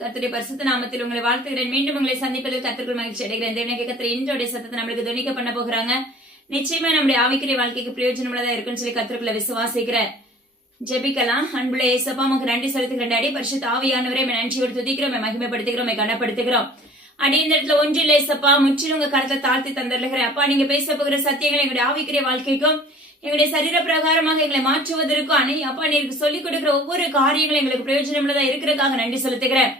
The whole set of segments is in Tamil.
கர்த்தருடைய பரிசுத்த நாமத்தில் உங்களை வாழ்த்துகிறேன். மீண்டும் உங்களை சந்திப்பதில் கர்த்தருக்குள் மகிழ்ச்சி அடைகிறேன். தேவனுடைய கர்த்தர் இன்றைய சத்தத்தை நம்மளுக்கு துணிக்க பண்ண போகிறாங்க. நிச்சயமா நம்முடைய ஆவிக்குரிய வாழ்க்கைக்கு பிரயோஜனமுள்ளதா இருக்குன்னு சொல்லி கர்த்தருக்குள்ள விசுவாசிக்கிறேன். ஜெபிக்கலாம். அன்புள்ள ஏசப்பா, உமக்கு நன்றி செலுத்துகிறேன். அடி பரிசுத்த ஆவியானவரே, நன்றியோடு துதிக்கிறோம், மகிமைப்படுத்துகிறோம், கனப்படுத்துகிறோம். அடி இந்த இடத்துல ஒன்றில் ஏசப்பா, முற்றிலும் உங்க கருத்தை தாழ்த்தி தந்துடுகிறேன். அப்பா, நீங்க பேச போகிற சத்தியங்களை எங்களுடைய ஆவிக்குரிய வாழ்க்கைக்கும் எங்களுடைய சரீர பிரகாரமாக எங்களை மாற்றுவதற்கும் அப்பா, நீங்க சொல்லிக் கொடுக்கிற ஒவ்வொரு காரியங்களும் எங்களுக்கு பிரயோஜனமுள்ளதா இருக்கிறதுக்காக நன்றி செலுத்துகிறேன்.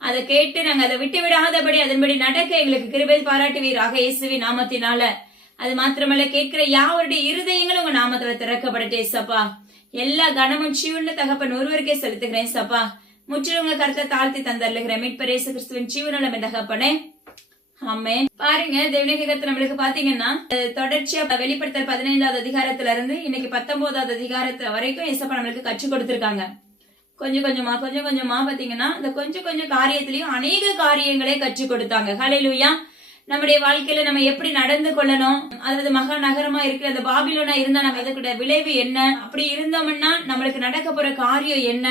அதை கேட்டு நாங்க அதை விட்டு விடாதபடி அதன்படி நடக்க எங்களுக்கு கிருபை பாராட்டுவீராக இயேசுவின் நாமத்தினால. அது மாத்திரமல்ல, கேட்கிற யாவருடைய இருதயங்களும் உங்க நாமத்துல திறக்கப்படட்டே சப்பா. எல்லா கனமும் சீவுள்ள தகப்பன் ஒருவருக்கே செலுத்துகிறேன் சப்பா. முற்றிலும் உங்க கருத்தை தாழ்த்தி தந்தருகிறேன். மீட்பர் இயேசு கிறிஸ்துவின் ஜீவனுள்ள தகப்பனே, ஆமென். பாருங்க, தேவனுடைய கர்த்தர் நம்மளுக்கு பாத்தீங்கன்னா தொடர்ச்சியா வெளிப்படுத்தல் 15வது அதிகாரத்துல இருந்து இன்னைக்கு 19வது அதிகாரத்துல வரைக்கும் ஏசப்பா நம்மளுக்கு கற்றுக் கொடுத்திருக்காங்க. கொஞ்சம் கொஞ்சமா பாத்தீங்கன்னா இந்த கொஞ்சம் காரியத்திலயும் அநேக காரியங்களே கற்றுக் கொடுத்தாங்க. ஹல்லேலூயா. நம்முடைய வாழ்க்கையில நம்ம எப்படி நடந்து கொள்ளணும், அதாவது மகா நகரமா இருக்கிற அந்த பாபிலோனா இருந்தா நம்ம இதுக்குடைய விளைவு என்ன, அப்படி இருந்தோம்னா நம்மளுக்கு நடக்க போற காரியம் என்ன,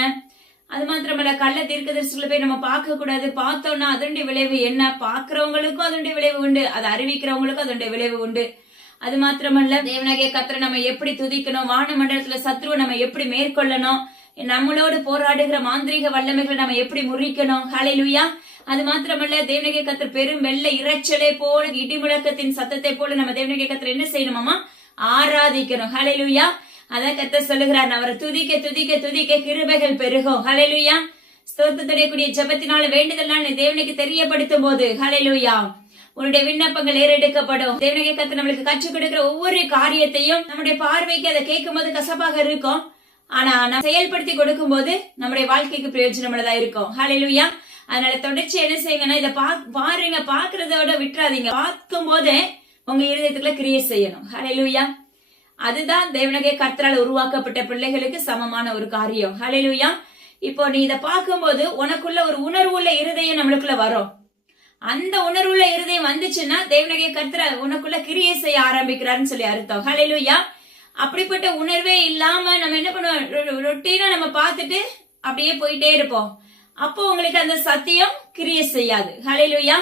அது மாத்திரமல்ல கள்ள தீர்க்கதரிசிகளை போய் நம்ம பார்க்க கூடாது, பார்த்தோம்னா அதனுடைய விளைவு என்ன, பாக்குறவங்களுக்கும் அதனுடைய விளைவு உண்டு, அதை அறிவிக்கிறவங்களுக்கும் அதனுடைய விளைவு உண்டு. அது மாத்திரமல்ல, தேவனாகிய கர்த்தரை நம்ம எப்படி துதிக்கணும், வான மண்டலத்துல சத்ருவை நம்ம எப்படி மேற்கொள்ளணும், நம்மளோடு போராடுகிற மாந்திரீக வல்லமைகளை நம்ம எப்படி முறிக்கணும். ஹல்லேலூயா. அது மாத்திரமல்ல, தேவனாகிய கர்த்தர் பெரும் வெள்ள இரைச்சலை போல இடி முழக்கத்தின் சத்தத்தை போல நம்ம தேவனாகிய கர்த்தர் என்ன செய்யணுமாமா, ஆராதிக்கணும். ஹல்லேலூயா. அதான் கர்த்தர் சொல்லுகிறார், அவரை துதிக்க துதிக்க துதிக்க கிருபைகள் பெருகும். ஹல்லேலூயா. ஸ்தோத்திரத்துடைய கூடிய ஜெபத்தினால வேண்டுதலான தேவனுக்கு தெரியப்படுத்தும் போது ஹல்லேலூயா உன்னுடைய விண்ணப்பங்கள் ஏறெடுக்கப்படும். தேவனுடைய கர்த்தர் நம்மளுக்கு கற்றுக் கொடுக்கிற ஒவ்வொரு காரியத்தையும் நம்முடைய பார்வைக்கு அதை கேட்கும் போது கசப்பாக இருக்கும், ஆனா நம்ம செயல்படுத்தி கொடுக்கும் போது நம்முடைய வாழ்க்கைக்கு பிரயோஜனமுள்ளதா இருக்கும். ஹல்லேலூயா. அதனால தொடர்ச்சி என்ன செய்யுங்கன்னா, இதை பாருங்க, பாக்குறதோட விட்டுறாதீங்க, பார்க்கும் போதே உங்க இருதயத்துக்குள்ள கிரியை செய்யணும். ஹல்லேலூயா. அதுதான் தேவனுடைய கர்த்தரால் உருவாக்கப்பட்ட பிள்ளைகளுக்கு சமமான ஒரு காரியம். ஹல்லேலூயா. இப்போ நீ இதை பார்க்கும்போது உனக்குள்ள ஒரு உணர்வுள்ள இருதயம் நம்மளுக்குள்ள வரும். அந்த உணர்வுள்ள இருதயம் வந்துச்சுன்னா தேவனுடைய கர்த்தர் உனக்குள்ள கிரியை செய்ய ஆரம்பிக்கிறாருன்னு சொல்லி அர்த்தம். ஹல்லேலூயா. அப்படிப்பட்ட உணர்வே இல்லாம நம்ம என்ன பண்ணுவோம், ரொட்டீனா நம்ம பார்த்துட்டு அப்படியே போயிட்டே இருப்போம். அப்போ உங்களுக்கு அந்த சத்தியம் கிரியை செய்யாது. ஹல்லேலூயா.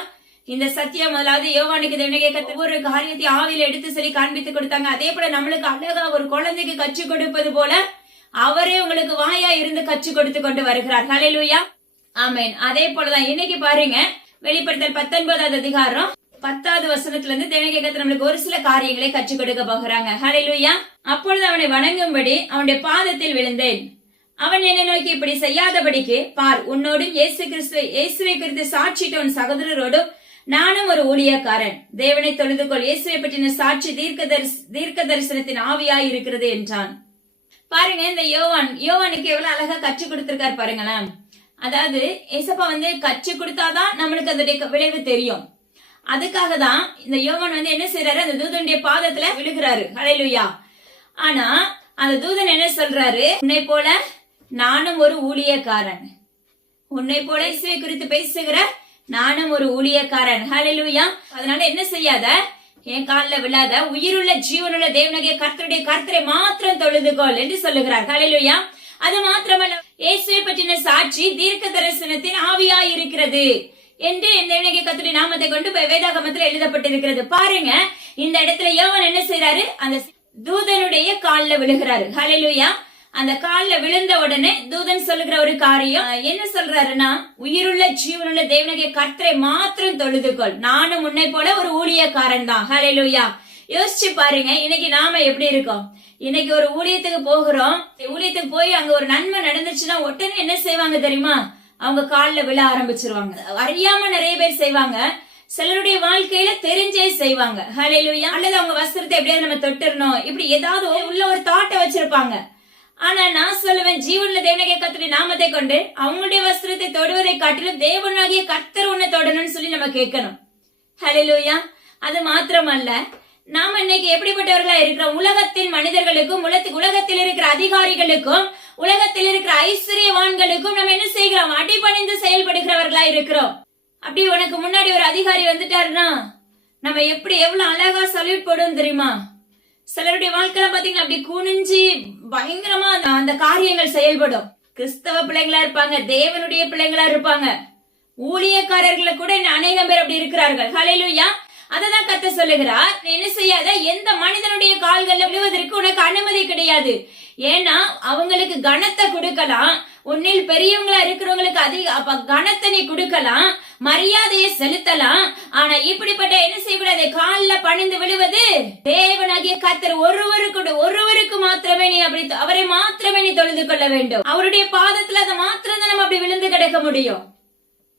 இந்த சத்தியம் முதலாவது யோவானுக்கு தேவனுடைய கர்த்தர் ஒரு காரியத்தை ஆவியில எடுத்து சொல்லி காண்பித்து கொடுத்தாங்க. அதே போல நம்மளுக்கு அழகா ஒரு குழந்தைக்கு கற்றுக் கொடுப்பது போல அவரே உங்களுக்கு வாயா இருந்து கற்றுக் கொடுத்து கொண்டு வருகிறார். ஹல்லேலூயா. ஆமென். அதே போலதான் இன்னைக்கு பாருங்க, வெளிப்படுத்தல் 19வது அதிகாரம் 10வது வசனத்துல இருந்து தேவனுடைய கர்த்தர் நம்மளுக்கு ஒரு சில காரியங்களை கற்றுக் கொடுக்க போகிறாங்க. ஹல்லேலூயா. அப்பொழுது அவனை வணங்கும்படி அவனுடைய பாதத்தில் விழுந்தேன். அவன் என்னை நோக்கி, இப்படி செய்யாதபடிக்கு பார், உன்னோடும் இயேசுவை குறித்து சாட்சிட்ட உன் சகோதரரோடும் நானும் ஒரு ஊழியக்காரன். தேவனை தொழுது கொள், இயேசுவை பற்றின சாட்சி தீர்க்க தரிசனத்தின் ஆவியாய் இருக்கிறது என்றான். பாருங்க, இந்த யோவானுக்கு எவ்வளவு அழகா கற்றுக் கொடுத்திருக்காரு பாருங்களேன். அதாவது ஏசப்பா கற்றுக் கொடுத்தாதான் நம்மளுக்கு அதோடைய விளைவு தெரியும். அதுக்காக தான் இந்த யோவான் என்ன செய்யறாரு, அந்த தூதனுடைய பாதத்துல விழுகிறாரு. ஹல்லேலூயா. ஆனா அந்த தூதன் என்ன சொல்றாரு, உன்னை போல நானும் ஒரு ஊழியக்காரன், உன்னை போல இயேசுவை குறித்து பேசுகிற நானும் ஒரு ஊழியக்காரன். ஹல்லேலூயா. அதனால என்ன செய்யாத, என் காலில் விழாத, உயிருள்ள ஜீவனுள்ள தேவனாகிய கர்த்தருடைய கர்த்தரை மாத்திரம் தொழுதுகொள் என்று சொல்லுகிறார். ஹல்லேலூயா. அது மாத்திரமல்ல, இயேசுவை பற்றின சாட்சி தீர்க்க தரிசனத்தின் ஆவியாய் இருக்கிறது என்று தேவனாகிய கர்த்தருடைய நாமத்தை கொண்டு வேதாகமத்தில் எழுதப்பட்டிருக்கிறது. பாருங்க, இந்த இடத்துல யோவான் என்ன செய்யறாரு, அந்த தூதனுடைய காலில் விழுகிறாரு. ஹல்லேலூயா. அந்த காலில் விழுந்த உடனே தூதன் சொல்லுகிற ஒரு காரியம் என்ன சொல்றாருன்னா, உயிருள்ள ஜீவனுள்ள தேவனாகிய கர்த்தரை மாத்திரம் தொழுதுகொள், நானும் உன்னை போல ஒரு ஊழியக்காரன் தான். ஹல்லேலூயா. யோசிச்சு பாருங்க, இன்னைக்கு நாம எப்படி இருக்கோம். இன்னைக்கு ஒரு ஊழியத்துக்கு போகிறோம், ஊழியத்துக்கு போய் அங்க ஒரு நன்மை நடந்துச்சுன்னா உடனே என்ன செய்வாங்க தெரியுமா, அவங்க காலில் விழ ஆரம்பிச்சிருவாங்க. அறியாம நிறைய பேர் செய்வாங்க, சிலருடைய வாழ்க்கையில தெரிஞ்சே செய்வாங்க. ஹல்லேலூயா. அல்லது அவங்க வஸ்திரத்தை எப்படியாவது நம்ம தொட்டுறணும், இப்படி ஏதாவது உள்ள ஒரு தாட்டை வச்சிருப்பாங்க. ஆனா நான் சொல்லுவேன், ஜீவன்ல தேவனாகிய கர்த்தருடைய நாமத்தை கொண்டு அவங்களுடைய வஸ்திரத்தை தொடுவதை காட்டிலும் தேவனாகிய கர்த்தர் உன்னை தொடணும்னு சொல்லி நம்ம கேட்கணும். ஹல்லேலூயா. அது மாத்திரமல்ல, நாம இன்னைக்கு எப்படிப்பட்டவர்களா இருக்கிறோம், உலகத்தின் மனிதர்களுக்கும் உலகத்தில் இருக்கிற அதிகாரிகளுக்கும் உலகத்தில் இருக்கிற ஐஸ்வர்யவான்களுக்கும் நம்ம என்ன செய்கிறோம், அடிபணிந்து செயல்படுகிறவர்களா இருக்கிறோம். அப்படி உனக்கு முன்னாடி ஒரு அதிகாரி வந்துட்டாருன்னா நம்ம எப்படி எவ்வளவு அழகா சல்யூட் போடுவோம் தெரியுமா. சிலருடைய வாழ்க்கையில பாத்தீங்கன்னா அப்படி குனிஞ்சு பயங்கரமா அந்த காரியங்கள் செயல்படும். கிறிஸ்தவ பிள்ளைங்களா இருப்பாங்க, தேவனுடைய பிள்ளைங்களா இருப்பாங்க. ஊழியக்காரர்களை கூட அநேகம் பேர் அப்படி இருக்கிறார்கள். ஹல்லேலூயா. அததான் கர்த்தர் சொல்லுகிறார், என்ன செய்யாத, எந்த மனிதனுடைய கால்கள்ல விழுவதற்கு உனக்கு அனுமதி கிடையாது. ஏன்னா அவங்களுக்கு கனத்தை கொடுக்கலாம், உன்னில் பெரியவங்களா இருக்கிறவங்களுக்கு அதிக கனத்தை நீ கொடுக்கலாம், மரியாதையை செலுத்தலாம். ஆனா இப்படிப்பட்ட என்ன செய்யக்கூடாது, காலில் பணிந்து விழுவது தேவனாகிய கர்த்தர் ஒருவருக்கு மாத்திரமே நீ அப்படி அவரை மாத்திரமே நீ தொழுது கொள்ள வேண்டும். அவருடைய பாதத்துல அதை மாத்திரம் தான் நம்ம அப்படி விழுந்து கிடக்க முடியும்.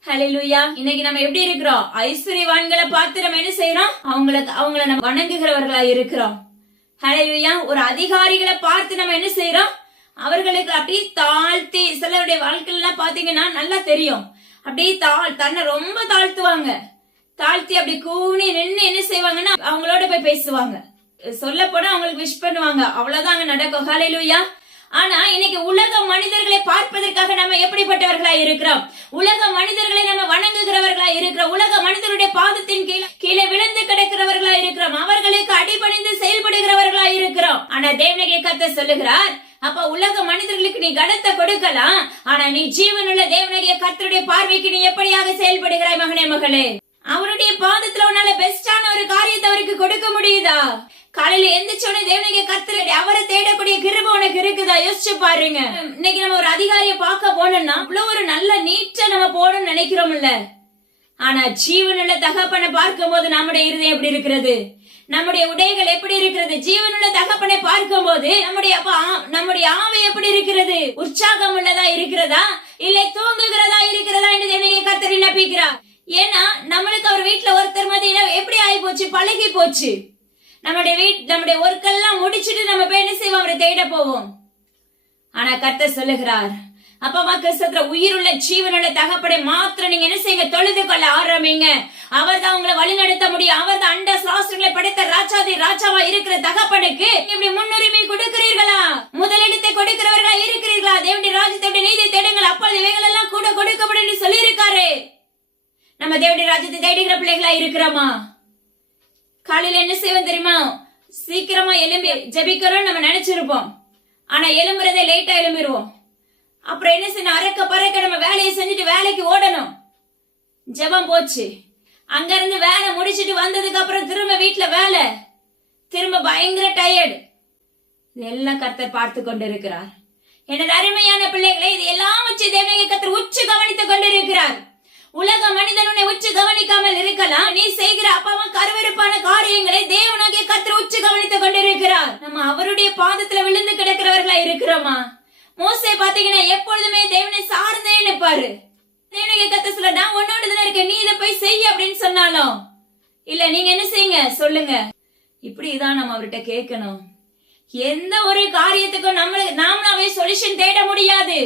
ஹல்லேலூயா. இன்னைக்கு நம்ம எப்படி இருக்கிறோம், ஐஸ்வர்யவான்களை பார்த்து நம்ம என்ன செய்யறோம், அவங்கள நம்ம வணங்குகிறவர்களா இருக்கிறோம். ஹல்லேலூயா. ஒரு அதிகாரிகளை பார்த்து நம்ம என்ன செய்யறோம், அவர்களுக்கு அப்படி தாழ்த்தி, சிலருடைய வாழ்க்கையில பாத்தீங்கன்னா நல்லா தெரியும், அப்படி தன்னை ரொம்ப தாழ்த்துவாங்க, தாழ்த்தி அப்படி கூணி நின்று என்ன செய்வாங்கன்னா அவங்களோட போய் பேசுவாங்க, சொல்ல போனா அவங்களுக்கு விஷ் பண்ணுவாங்க, அவ்வளவுதான் அங்க நடக்கும். ஹல்லேலூயா. ஆனா இன்னைக்கு உலக மனிதர்களை பார்ப்பதற்காக நம்ம எப்படிப்பட்டவர்களா இருக்கிறோம், உலக மனிதர்களை நம்ம வணங்குகிறவர்களா இருக்கிறோம், உலக மனிதருடைய பாதத்தின் கீழே விழுந்து கிடக்கிறவர்களா இருக்கிறோம், அவர்களுக்கு அடிபணிந்து செயல்படுகிறவர்களா இருக்கிறோம். ஆனா தேவனாகிய கர்த்தர் சொல்லுகிறார், அப்ப உலக மனிதர்களுக்கு நீ கனத்தை கொடுக்கலாம், ஆனா நீ ஜீவனுள்ள தேவனாகிய கர்த்தருடைய பார்வைக்கு நீ எப்படியாக செயல்படுகிறாய் மகனே மகளே. அவருடைய பாதத்துல உன்னால பெஸ்டான ஒரு காரியத்தை அவருக்கு கொடுக்க முடியுதா? காலையில எந்திரிச்சோட தேவனாகிய கர்த்தர் அவரை தேடக்கூடிய கிருபை உனக்கு இருக்குதா? யோசிச்சு பாருங்க. இன்னைக்கு நம்ம ஒரு அதிகாரியை பார்க்க போனோம்னா இவ்வளவு ஒரு நல்ல நீட்டா நம்ம போகணும்னு நினைக்கிறோம்ல, ஆனா ஜீவனுள்ள தகப்பனை பார்க்கும் போது நம்முடைய இருதயம் எப்படி இருக்கிறது, நம்முடைய உடைகள் எப்படி இருக்கிறது? ஜீவனுள்ள தகப்பனை பார்க்கும் போது நம்முடைய ஆவை எப்படி இருக்கிறது? உற்சாகம் உள்ளதா இருக்கிறதா, இல்லை தூங்குகிறதா இருக்கிறதா என்று தேவனாகிய கர்த்தர் விண்ணப்பிக்கிறார். ஏன்னா நம்மளுக்கு அவர் வீட்டுல ஒருத்தர் மதிய எப்படி ஆகி போச்சு, பழகி போச்சு. நம்முடைய ஒர்க்கெல்லாம் முடிச்சுட்டு நம்ம போய் என்ன செய்வோம், அவரை தேட போவோம். ஆனா கர்த்தர் சொல்லுகிறார், அப்பா கிறிஸ்தத்துல உயிருள்ள ஜீவனுள்ள தகப்பனை மாத்திரம் நீங்க என்ன செய்யுங்க, தொழுது கொள்ள ஆரம்பிங்க. அவர் தான் உங்களை வழி நடத்த முடியும். அவர் தான் அண்ட சாஸ்திரங்களை படைத்த ராஜாவா இருக்கிற தகப்பனுக்கு இப்படி முன்னுரிமை கொடுக்கிறீர்களா, முதலிடத்தை கொடுக்கிறவர்களா இருக்கிறீர்களா? தேவனுடைய ராஜ்யத்தை நீதி தேடுங்கள், அப்பொழுது இவைகள் எல்லாம் கூட கொடுக்கப்படும் சொல்லி இருக்காரு. நம்ம தேவனுடைய ராஜ்யத்தை தேடுகிற பிள்ளைகளா இருக்கிறோமா? காலையில என்ன செய்வோம் தெரியுமா, சீக்கிரமா எழும்பி ஜெபிக்கிறோம் நம்ம நினைச்சிருப்போம், ஆனா எழும்புறதே லேட்டா எழும்பிடுவோம். அப்புறம் என்ன செய்யணும், அறக்க பறக்க நம்ம வேலையை செஞ்சுட்டு வேலைக்கு ஓடணும். ஜெபம் போச்சு, அங்க இருந்து வேலை முடிச்சிட்டு வந்ததுக்கு அப்புறம் திரும்ப வீட்டுல வேலை, திரும்ப பயங்கர டயர்டு. இதெல்லாம் கர்த்தர் பார்த்து கொண்டிருக்கிறார். எனது அருமையான பிள்ளைகளை, இது எல்லாம் வச்சு தேவனாகிய கர்த்தர் உச்சு கவனித்துக் கொண்டிருக்கிறார். உலக மனிதனுடைய உச்சு கவனிக்காமல் இருக்கலாம், நீ செய்கிற அப்பாவா கருவருப்பான காரியங்களை தேவனாகிய கர்த்தர் உச்சு கவனித்துக் கொண்டிருக்கிறார். நம்ம அவருடைய பாதத்துல விழுந்து கிடக்கிறவர்களா இருக்கிறோமா? மோசே பாத்தீங்கன்னா எப்பொழுதுமே தேவனை சார்ந்தே நிற்பாரு. தேவனாகிய கர்த்தர் சொல்ல, நான் உன்னோட தானே இருக்கேன், நீ இதை போய் செய்ய அப்படின்னு சொன்னாலும் இல்ல, நீங்க என்ன செய்யுங்க சொல்லுங்க. இப்படிதான் நம்ம அவர்கிட்ட கேட்கணும். எந்த ஒரு காரியத்துக்கும் நாமளாவே சொல்யூஷன் தேட முடியாது.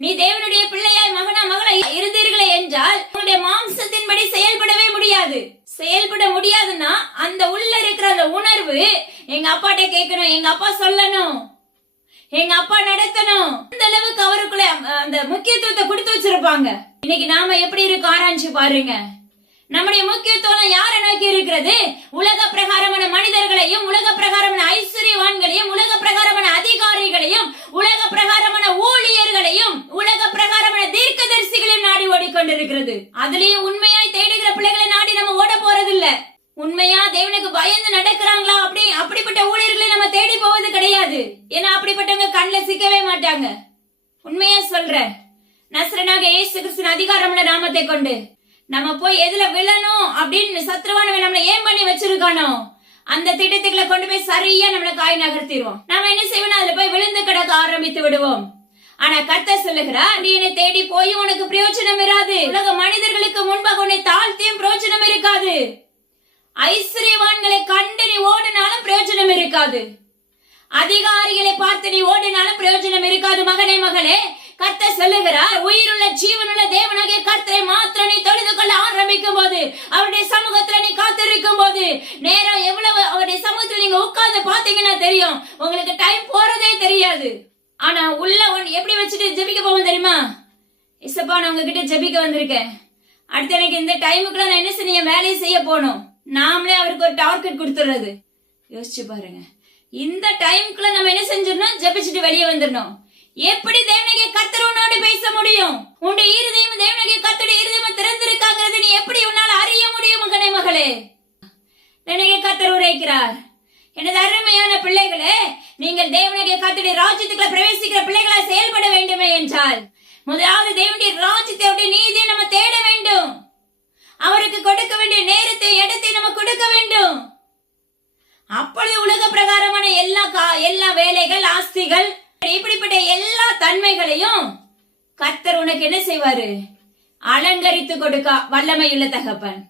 நீ தேவனுடைய பிள்ளையாய் மகனா மகளா இருந்தீர்களே என்றால் உங்களுடைய மாம்சத்தின்படி செயல்படவே முடியாது. செயல்பட முடியாதுன்னா அந்த உள்ள இருக்கிற அந்த உணர்வு, எங்க அப்பாட்ட கேட்கணும், எங்க அப்பா சொல்லணும், எங்க அப்பா நடத்தணும், அந்த அளவுக்கு அவருக்குள்ள அந்த முக்கியத்துவத்தை கொடுத்து வச்சிருப்பாங்க. இன்னைக்கு நாம எப்படி இருக்கு ஆராய்ச்சி பாருங்க. நம்முடைய முக்கியத்துவம் யாரை நோக்கி இருக்கிறது? உலக பிரகாரமான மனிதர்களையும், உலக பிரகாரமான ஐஸ்வர்யவான்களையும், உலக பிரகாரமான அதிகாரிகளையும், உலக பிரகாரமான ஊழியர்களையும், உலக பிரகாரமான தீர்க்கதரிசிகளையும் நாடி ஓடிக்கொண்டிருக்கிறது. அதுலயும் உண்மையாய் தேடுகிற பிள்ளைகளை நாடி நம்ம ஓட போறதில்ல. உண்மையா தேவனுக்கு பயந்து நடக்கிறாங்களா அப்படிப்பட்ட ஊழியர்களை நம்ம தேடி போவது கிடையாது. ஏன்னா அப்படிப்பட்டவங்க கண்ணில் சிக்கவே மாட்டாங்க. உண்மையா சொல்ற, நசரனாக இயேசு கிறிஸ்துவின் அதிகாரமுள்ள நாமத்தை கொண்டு நம்ம போய் எதுல விழணும் அப்படின்னு சத்ருவானவன் நம்மளை ஏன் பண்ணி வச்சிருக்கானோ அந்த திட்டத்துக்குள்ள கொண்டு போய் சரியா நம்மளை காய் நகர்த்திடுவோம். நாம என்ன செய்வோம், அதுல போய் விழுந்து கிடக்க ஆரம்பித்து விடுவோம். ஆனா கர்த்தர் சொல்லுகிறார், நீ என்னை தேடி போய் உனக்கு பிரயோஜனம் இராது. உலக மனிதர்களுக்கு முன்பாக உன்னை தாழ்த்தியும் பிரயோஜனம் இருக்காது. ஐஸ்வர்யவான்களை கண்டு நீ ஓடினாலும் பிரயோஜனம் இருக்காது. அதிகாரிகளை பார்த்து நீ ஓடினாலும் பிரயோஜனம் இருக்காது. மகனே மகளே, கர்த்தர் சொல்லுகிறார், உயிருள்ள ஜீவனுள்ள தேவனாகிய கர்த்தரை மாத்திரம் நீ தொழுது கொள்ள ஆரம்பிக்கும் போது, அவருடைய சமூகத்துல நீ காத்திருக்கும் போது, நேரம் எவ்வளவு அவருடைய சமூகத்துல நீங்க உட்கார்ந்து பாத்தீங்கன்னா தெரியும், உங்களுக்கு டைம் போறதே தெரியாது. ஆனா உள்ள எப்படி வச்சுட்டு ஜெபிக்க போவோம் தெரியுமா? இசப்பா, நான் உங்ககிட்ட ஜெபிக்க வந்திருக்கேன், அடுத்து எனக்கு இந்த டைமுக்குள்ள நான் என்ன செய்ய, வேலையை செய்ய போனோம். நாமளே அவருக்கு ஒரு டார்கெட் கொடுத்துறது. யோசிச்சு பாருங்க, இந்த டைமுக்குள்ள நம்ம என்ன செஞ்சிடணும், ஜெபிச்சுட்டு வெளியே வந்துடணும். எப்படி தேவனாகிய கர்த்தர் உன்னோடு பேச முடியும்? உன்னுடைய இருதயம் தேவனாகிய கர்த்தருடைய இருதயம் திறந்திருக்காங்கிறது நீ எப்படி உன்னால அறிய முடியும்? மகனே மகளே, தேவனாகிய கர்த்தர் உரைக்கிறார், எனது அருமையான பிள்ளைகளே, நீங்கள் தேவனாகிய கர்த்தருடைய ராஜ்யத்துக்குள்ள பிரவேசிக்கிற பிள்ளைகளா செயல்பட வேண்டுமே என்றால் முதலாவது தேவனுடைய ராஜ்யத்தை நீதியை நம்ம தேட வேண்டும். அவருக்கு கொடுக்க வேண்டிய நேரத்தை இடத்தை நம்ம கொடுக்க வேண்டும். அப்பொழுது உலக பிரகாரமான எல்லா வேலைகள், ஆஸ்திகள், இப்படிப்பட்ட எல்லா தன்மைகளையும் கர்த்தர் உனக்கு என்ன செய்வாரு? அலங்கரித்து கொடுக்க வல்லமையுள்ள தகப்பன்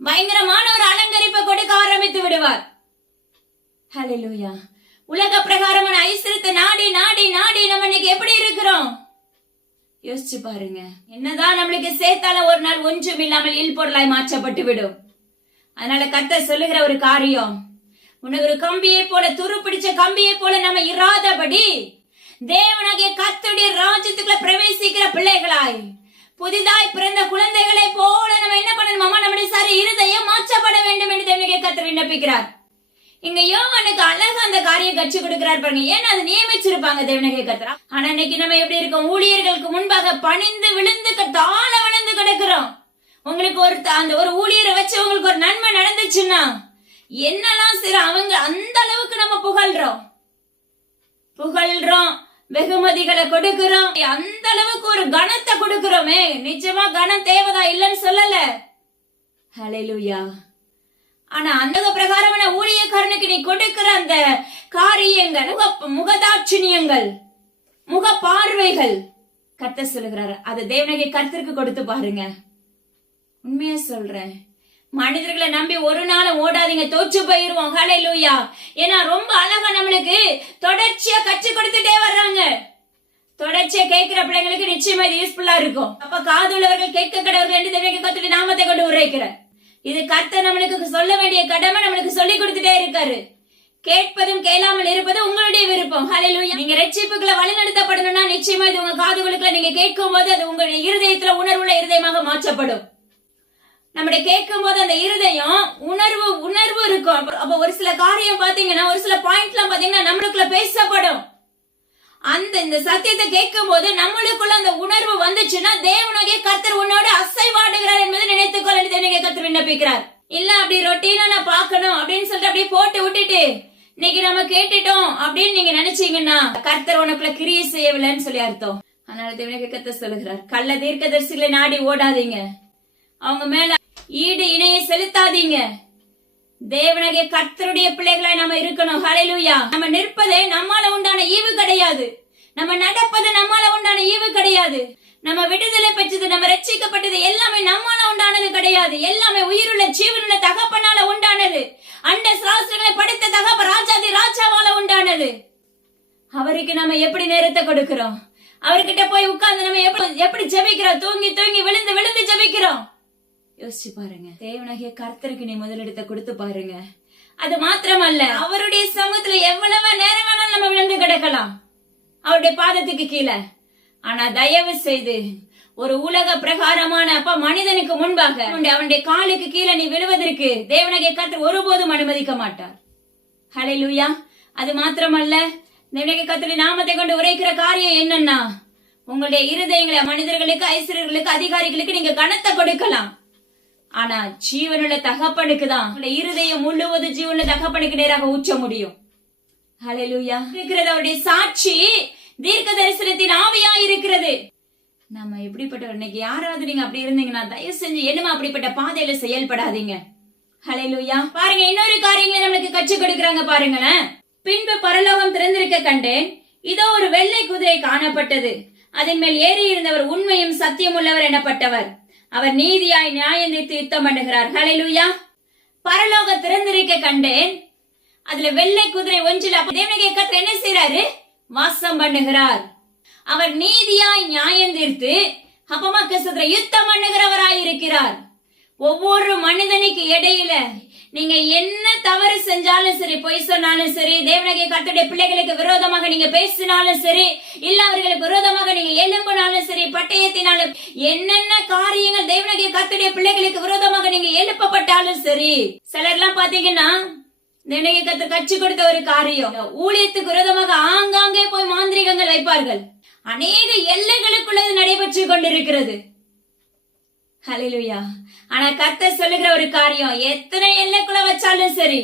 பயங்கரமான ஒரு அலங்கரிப்பை கொடுக்க ஆரம்பித்து விடுவார். ஹல்லேலூயா. உலக பிரகாரமான ஐஸ்வர்யத்தை நாடி நாடி நாடி நம்ம இன்னைக்கு எப்படி இருக்கிறோம்? யோசிச்சு பாருங்க. என்னதான் நம்மளுக்கு சேர்த்தால ஒரு நாள் ஒன்றும் இல்லாமல் இல்பொருளாய் மாற்றப்பட்டு விடும். அதனால கர்த்தர் சொல்லுகிற ஒரு காரியம், உனக்கு ஒரு கம்பியை போல, துரு பிடிச்ச கம்பியை போல நம்ம இராதபடி தேவனாகிய கர்த்தருடைய ராஜ்யத்துக்குள்ள பிரவேசிக்கிற பிள்ளைகளாய், புதிதாய் பிறந்த குழந்தைகளை போல நம்ம என்ன பண்ணணுமா? நம்முடைய சரி இருதயம் மாற்றப்பட வேண்டும் என்று தேவனாகிய கர்த்தர் விண்ணப்பிக்கிறார். இங்க யோவானுக்கு அழகா அந்த காரியம் கற்றுக் கொடுக்கிறார் பாருங்க. ஏன்னா அது நியமிச்சிருப்பாங்க தேவனாகிய கர்த்தர். ஆனா இன்னைக்கு நம்ம எப்படி இருக்கோம்? ஊழியர்களுக்கு முன்பாக பணிந்து விழுந்து தாழ விழுந்து கிடக்கிறோம். உங்களுக்கு ஒரு ஊழியரை வச்சு உங்களுக்கு ஒரு நன்மை நடந்துச்சுன்னா என்னெல்லாம் சரி அவங்க அந்த அளவுக்கு நம்ம புகழ்றோம், வெகுமதிகளை கொடுக்கிறோம், அந்த அளவுக்கு ஒரு கனத்தை கொடுக்கிறோமே. நிச்சயமா கனம் தேவைதா இல்லைன்னு சொல்லல. ஹல்லேலூயா. ஆனா அந்த பிரகாரமான ஊழியக்காரனுக்கு நீ கொடுக்கிற அந்த காரியங்கள், முகதாட்சிணியங்கள், முக பார்வைகள், கர்த்தர் சொல்லுகிறாரு, அது தேவனாகிய கர்த்தருக்கு கொடுத்து பாருங்க. உண்மையா சொல்றேன், மனிதர்களை நம்பி ஒரு நாளும் ஓடாதீங்க, தோற்று போயிருவோம். ஹல்லேலூயா. ஏன்னா ரொம்ப அழகா நம்மளுக்கு தொடர்ச்சியா கற்றுக் கொடுத்துட்டே வர்றாங்க. தொடர்ச்சியா கேட்கிற பிள்ளைங்களுக்கு நிச்சயமா இது யூஸ்ஃபுல்லா இருக்கும். அப்ப காதுள்ளவர்கள் கேட்க கடவர்கள் என்று தேவனாகிய கர்த்தருடைய நாமத்தை கொண்டு உரைக்கிறேன். இது கர்த்தர் நம்மளுக்கு சொல்ல வேண்டிய கடமை நம்மளுக்கு சொல்லி கொடுத்துட்டே இருக்காரு. கேட்பதும் கேளாமல் இருப்பது உங்களுடைய விருப்பம். ஹல்லேலூயா. நீங்க ரட்சிப்புக்குள்ள வழிநடத்தப்படணும்னா நிச்சயமா இது உங்க காதுகளுக்குள்ள நீங்க கேட்கும் போது அது உங்களுடைய இருதயத்துல உணர்வுள்ள இருதயமாக மாற்றப்படும். நம்முடைய கேட்கும் போது அந்த இருதயம் உணர்வு இருக்கும். அப்ப ஒரு சில காரியம் பாத்தீங்கன்னா, ஒரு சில பாயிண்ட் எல்லாம் பாத்தீங்கன்னா நம்மளுக்குள்ள பேசப்படும். இந்த சத்தியத்தை கேட்கும் போது நம்மளுக்குள்ள அந்த உணர்வு வந்துச்சுன்னா தேவனாகிய கர்த்தர் உன்னோட அசைவாடுகிறார் என்பதை நினைத்துக்கொள்ள தேவனாகிய கர்த்தர் விண்ணப்பிக்கிறார். இல்ல அப்படி ரொட்டீனா நான் பார்க்கணும் அப்படின்னு சொல்லிட்டு அப்படியே போட்டு விட்டுட்டு இன்னைக்கு நம்ம கேட்டுட்டோம் அப்படின்னு நீங்க நினைச்சீங்கன்னா கர்த்தர் உனக்குள்ள கிரியை செய்யவில்லைன்னு சொல்லி அர்த்தம். அதனால தேவனாகிய கர்த்தர் சொல்லுகிறார், கள்ள தீர்க்கதரிசிகளை நாடி ஓடாதீங்க, அவங்க மேல ஈடு இணையை செலுத்தாதீங்க. தேவனாகிய கர்த்தருடைய பிள்ளைகளாய் நம்ம இருக்கணும். ஹல்லேலூயா. நம்ம நிற்பதே நம்மால உண்டான ஈவு கிடையாது, நம்ம நடப்பது நம்மால உண்டான ஈவு கிடையாது, நம்ம விடுதலை பெற்றது, நம்ம ரட்சிக்கப்பட்டது எல்லாமே நம்மால உண்டானது கிடையாது. எல்லாமே உயிருள்ள ஜீவனுள்ள தகப்பனால உண்டானது. அண்ட சாஸ்திரங்களை படித்த தகப்ப ராஜாதி ராஜாவால உண்டானது. அவருக்கு நம்ம எப்படி நேரத்தை கொடுக்கிறோம்? அவர்கிட்ட போய் உட்கார்ந்து நம்ம எப்படி ஜெபிக்கிறோம்? தூங்கி தூங்கி விழுந்து விழுந்து ஜெபிக்கிறோம். யோசிச்சு பாருங்க. தேவனாகிய கர்த்தருக்கு நீ முதலிடத்தை கொடுத்து பாருங்க. அது மாத்திரமல்ல, அவருடைய சமூகத்துல எவ்வளவு நேரம் வேணாலும் நம்ம விழுந்து கிடக்கலாம் அவருடைய பாதத்துக்கு கீழே. ஆனா தயவு செய்து ஒரு உலக பிரகாரமான மனிதனுக்கு முன்பாக அவனுடைய காலுக்கு கீழே நீ விழுவதற்கு தேவனாகிய கர்த்தர் ஒருபோதும் அனுமதிக்க மாட்டார். ஹல்லேலூயா. அது மாத்திரமல்ல, தேவனாகிய கர்த்தருடைய நாமத்தை கொண்டு உரைக்கிற காரியம் என்னன்னா, உங்களுடைய இருதயங்களை மனிதர்களுக்கு, ஐஸ்வர்யர்களுக்கு, அதிகாரிகளுக்கு நீங்க கனத்தை கொடுக்கலாம். ஆனா ஜீவனுள்ள தகப்பனுக்கு தான் இருதயம் முழுவதும் ஜீவனுள்ள தகப்பனுக்கு நேராக ஊற்ற முடியும். ஹல்லேலூயா. இருக்கிறது அவருடைய சாட்சி தீர்க்க தரிசனத்தின் ஆவியா இருக்கிறது. நம்ம எப்படிப்பட்ட இன்னைக்கு யாராவது நீங்க அப்படி இருந்தீங்கன்னா தயவு செஞ்சு என்னமா அப்படிப்பட்ட பாதையில செயல்படாதீங்க. ஹல்லேலூயா. பாருங்க, இன்னொரு காரியங்களை நம்மளுக்கு கற்றுக் கொடுக்கறாங்க பாருங்களேன். பின்பு பரலோகம் திறந்திருக்க கண்டேன், இதோ ஒரு வெள்ளை குதிரை காணப்பட்டது, அதன் மேல் ஏறி இருந்தவர் உண்மையும் சத்தியம் உள்ளவர் எனப்பட்டவர், அவர் நீதியாய் நியாயம் தீர்த்து யுத்தம் பண்ணுகிறார். ஹல்லேலூயா. பரலோக திறந்திருக்க கண்டேன், அதுல வெள்ளை குதிரை ஒன்றில் தேவனாகிய கர்த்தர் என்ன செய்யறாரு? வாசம் பண்ணுகிறார். அவர் நீதியாய் நியாயம் தீர்த்து யுத்தம் பண்ணுகிறவராய் இருக்கிறார். ஒவ்வொரு மனிதனுக்கு இடையில நீங்க என்ன தவறு செஞ்சாலும் சரி, பொய் சொன்னாலும் சரி, தேவனாகிய கர்த்தருடைய பிள்ளைகளுக்கு விரோதமாக நீங்க பேசினாலும் சரி, இல்ல அவர்களுக்கு விரோதமாக நீங்க எழும்பினாலும் சரி, பட்டயத்தினாலும் என்னென்ன காரியங்கள் தேவனாகிய கர்த்தருடைய பிள்ளைகளுக்கு விரோதமாக நீங்க எழுப்பப்பட்டாலும் சரி, சிலர் எல்லாம் பாத்தீங்கன்னா தேவனாகிய கர்த்தர் கற்றுக் கொடுத்த ஒரு காரியம், ஊழியத்துக்கு விரோதமாக ஆங்காங்கே போய் மாந்திரிகங்கள் வைப்பார்கள். அநேக எல்லைகளுக்குள்ளது நடைபெற்று கொண்டிருக்கிறது. ஹல்லேலூயா. ஆனா கர்த்தர் சொல்லுகிற ஒரு காரியம், எத்தனை எல்லைக்குள்ள வச்சாலும் சரி,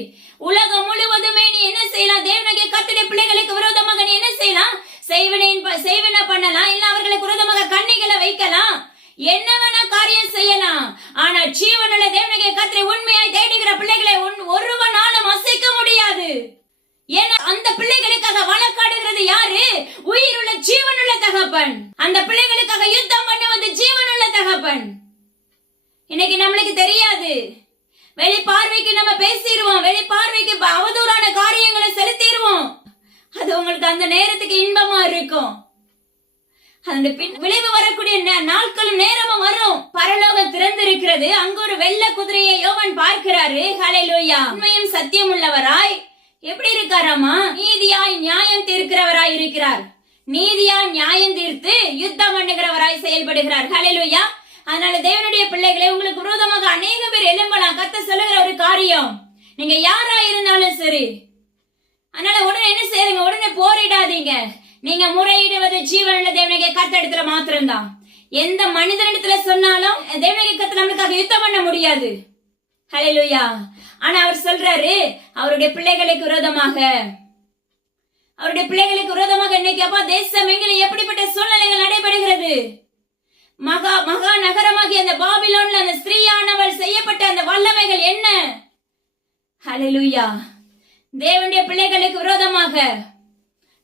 உலகம் முழுவதுமே நீ என்ன செய்யலாம்? தேவனுடைய கர்த்தருடைய பிள்ளைகளுக்கு விரோதமாக நீ என்ன செய்யலாம்? செய்வன பண்ணலாம், இல்ல அவர்களுக்கு விரோதமாக கண்ணிகளை வைக்கலாம், என்ன வேணா காரியம் செய்யலாம். ஆனா ஜீவனுள்ள தேவனுடைய கர்த்தரை உண்மையாய் தேடுகிற பிள்ளைகளை ஒருவனாலும் அசைக்க முடியாது. ஏன்னா அந்த பிள்ளைகளுக்காக வழக்காடுகிறது யாரு? உயிருள்ள ஜீவனுள்ள தகப்பன். அந்த பிள்ளைகளுக்காக யுத்தம் பண்ணுவது ஜீவனுள்ள தகப்பன். இன்னைக்கு நம்மளுக்கு தெரியாது, வெளி பார்வைக்கு நம்ம பேசிடுவோம், வெளி பார்வைக்கு அவதூறான காரியங்களை செலுத்திடுவோம். அது உங்களுக்கு அந்த நேரத்துக்கு இன்பமா இருக்கும். அந்த விளைவு வரக்கூடிய நாட்களும் நேரமும் வரும். பரலோகம் திறந்திருக்கிறது, அங்கு ஒரு வெள்ளை குதிரையை யோவான் பார்க்கிறாரு. ஹல்லேலூயா. உண்மையும் சத்தியம் உள்ளவராய் எப்படி இருக்காராமா? நீதியாய் நியாயம் தீர்க்கிறவராய் இருக்கிறார். நீதியாய் நியாயம் தீர்த்து யுத்தம் பண்ணுகிறவராய் செயல்படுகிறார். ஹல்லேலூயா. அதனால தேவனுடைய பிள்ளைகளை, உங்களுக்கு விரோதமாக அநேக பேர் எழும்பலாம். கர்த்தர் சொல்லுகிற ஒரு காரியம், நீங்க யாரா இருந்தாலும் சரி, அதனால உடனே என்ன செய்யுங்க? உடனே போரிடாதீங்க. நீங்க முறையிடுவது ஜீவனுள்ள தேவனுடைய கர்த்தரிடத்துல மாத்திரம்தான். எந்த மனிதனிடத்துல சொன்னாலும் தேவனுடைய கர்த்தர் நம்மளுக்காக யுத்தம் பண்ண முடியாது. ஹல்லேலூயா. ஆனா அவர் சொல்றாரு, அவருடைய பிள்ளைகளுக்கு விரோதமாக இன்னைக்கு அப்பா தேசம் எங்கிலும் எப்படிப்பட்ட சூழ்நிலைகள் நடைபெறுகிறது. மகா நகரமாகிய அந்த பாபிலோன்ல அந்த ஸ்திரீயானவள் செய்யப்பட்ட அந்த வல்லமைகள் என்ன? ஹல்லேலூயா. தேவனுடைய பிள்ளைகளுக்கு விரோதமாக,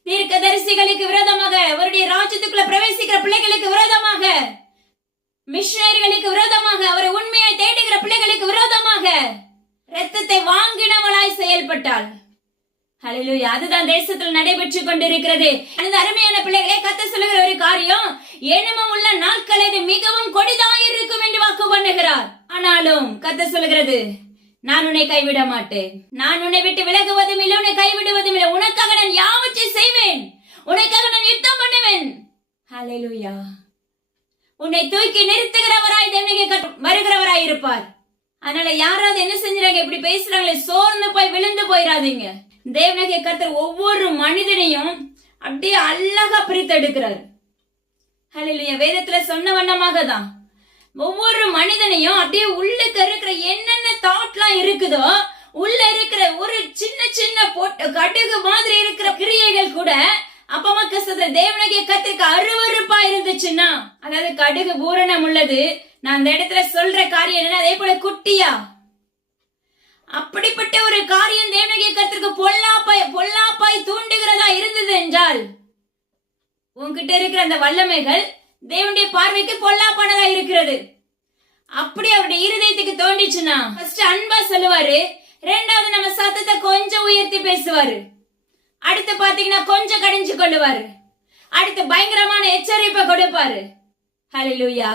தீர்க்கதரிசிகளுக்கு விரோதமாக, அவருடைய ராஜ்யத்துக்குள்ள பிரவேசிக்கிற பிள்ளைகளுக்கு விரோதமாக, மிஷனரிகளுக்கு விரோதமாக, அவரை உண்மையாய் தேடுகிற பிள்ளைகளுக்கு விரோதமாக இரத்தத்தை வாங்கினவளாய் செயல்பட்டாள். ஹல்லேலூயா. அதுதான் தேசத்தில் நடைபெற்று கொண்டிருக்கிறது. அந்த அருமையான பிள்ளைகளே, கர்த்தர் சொல்லுகிற ஒரு காரியம், எனுமம் உள்ள நாட்கள் இது மிகவும் கொடிதாயிருக்கும் என்று வாக்கு பண்ணுகிறார். ஆனாலும் கர்த்தர் சொல்லுகிறது, நான் உன்னை கைவிட மாட்டேன், நான் உன்னை விட்டு விலகுவதும் இல்லை, உன்னை கைவிடுவதும் இல்லை, உனக்காக நான் யாவற்றையும் செய்வேன், உனக்காக நான் யுத்தம் பண்ணுவேன். ஹல்லேலூயா. உன்னை தூக்கி நிறுத்துகிறவராய் வருகிறவராய் இருப்பார். அதனால யாராவது என்ன செஞ்சாங்க, இப்படி பேசுறாங்களே, சோர்ந்து போய் விழுந்து போயிடாதீங்க. தேவனுடைய கர்த்தர் ஒவ்வொரு மனிதனையும் அப்படியே அழகா பிரித்தெடுக்கிறார். ஹல்லேலூயா. வேதத்துல சொன்ன வண்ணமாக தான் ஒவ்வொரு மனிதனையும் அப்படியே உள்ளுக்கு இருக்கிற என்னென்ன தாட்லாம் இருக்குதோ, உள்ள இருக்கிற ஒரு சின்ன சின்ன கடுகு மாதிரி இருக்கிற கிரியைகள் கூட அப்பமா கசத்துல தேவனுடைய கர்த்தருக்கு அருவருப்பா இருந்துச்சுன்னா, அதாவது கடுகு பூரணம் உள்ளது. நான் அந்த இடத்துல சொல்ற காரியம் என்ன, அதே போல குட்டியா அப்படிப்பட்ட ஒரு காரியம் தேவனுடைய கர்த்தருக்கு பொல்லாப்பாய் தூண்டுகிறதா இருந்தது என்றால், உன்கிட்ட இருக்கிற அந்த வல்லமைகள் தேவனுடைய பார்வைக்கு பொல்லாப்பானதா இருக்கிறது. அப்படி அவருடைய இருதயத்துக்கு தோண்டிச்சுன்னா, ஃபர்ஸ்ட் அன்பா சொல்லுவாரு, ரெண்டாவது நம்ம சத்தத்தை கொஞ்சம் உயர்த்தி பேசுவாரு, அடுத்து பாத்தீங்கன்னா கொஞ்சம் கடிஞ்சு கொள்ளுவாரு, அடுத்து பயங்கரமான எச்சரிப்பை கொடுப்பாரு. ஹல்லேலூயா.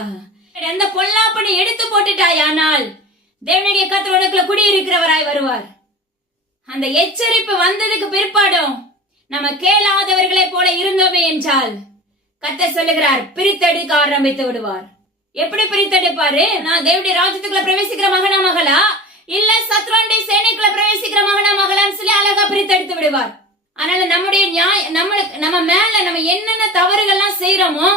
அந்த பொல்லாப்பனை எடுத்து போட்டுட்டாயானால் தேவனுடைய கர்த்தர் உனக்குள்ள குடியிருக்கிறவராய் வருவார். அந்த எச்சரிப்பு வந்ததுக்கு பிற்பாடும் நம்ம கேளாதவர்களை போல இருந்தோமே என்றால், கர்த்தர் சொல்லுகிறார், பிரித்தெடுக்க ஆரம்பித்து விடுவார். எப்படி பிரித்தெடுப்பாரு? நான் தேவனுடைய ராஜ்யத்துக்குள்ள பிரவேசிக்கிற மகனா மகளா, இல்ல சத்ருடைய சேனைக்குள்ள பிரவேசிக்கிற மகனா மகளான்னு சொல்லி அழகா பிரித்தெடுத்து விடுவார். அதனால நம்முடைய நம்ம மேல நம்ம என்னென்ன தவறுகள்லாம் செய்யறோமோ,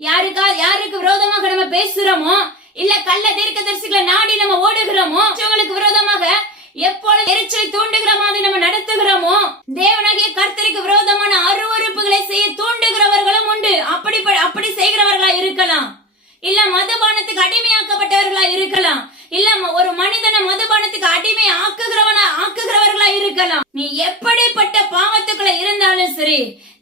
யாருக்கு விரோதமாக நம்ம பேசுறோமோ, இல்ல கள்ள தீர்க்கதரிசிகளை நாடி நம்ம ஓடுகிறோமோ, அவங்களுக்கு விரோதமாக எப்பொழுது எரிச்சலை தூண்டுகிற மாதிரி நம்ம நடத்துகிறோமோ, தேவனாகிய கர்த்தருக்கு விரோதமான அருவருப்புகளை செய்ய தூண்டுகிறவர்களும் உண்டு. அப்படி செய்கிறவர்களா இருக்கலாம், இல்ல மதுபானத்துக்கு அடிமையாக்கப்பட்டவர்களா இருக்கலாம், இல்ல ஒரு மனிதனை மதுபானத்துக்கு அடிமை ஆக்குகிறவர்களா இருக்கலாம். நீ எப்படிப்பட்ட பாவத்துக்குள்ள இருந்தாலும் சரி,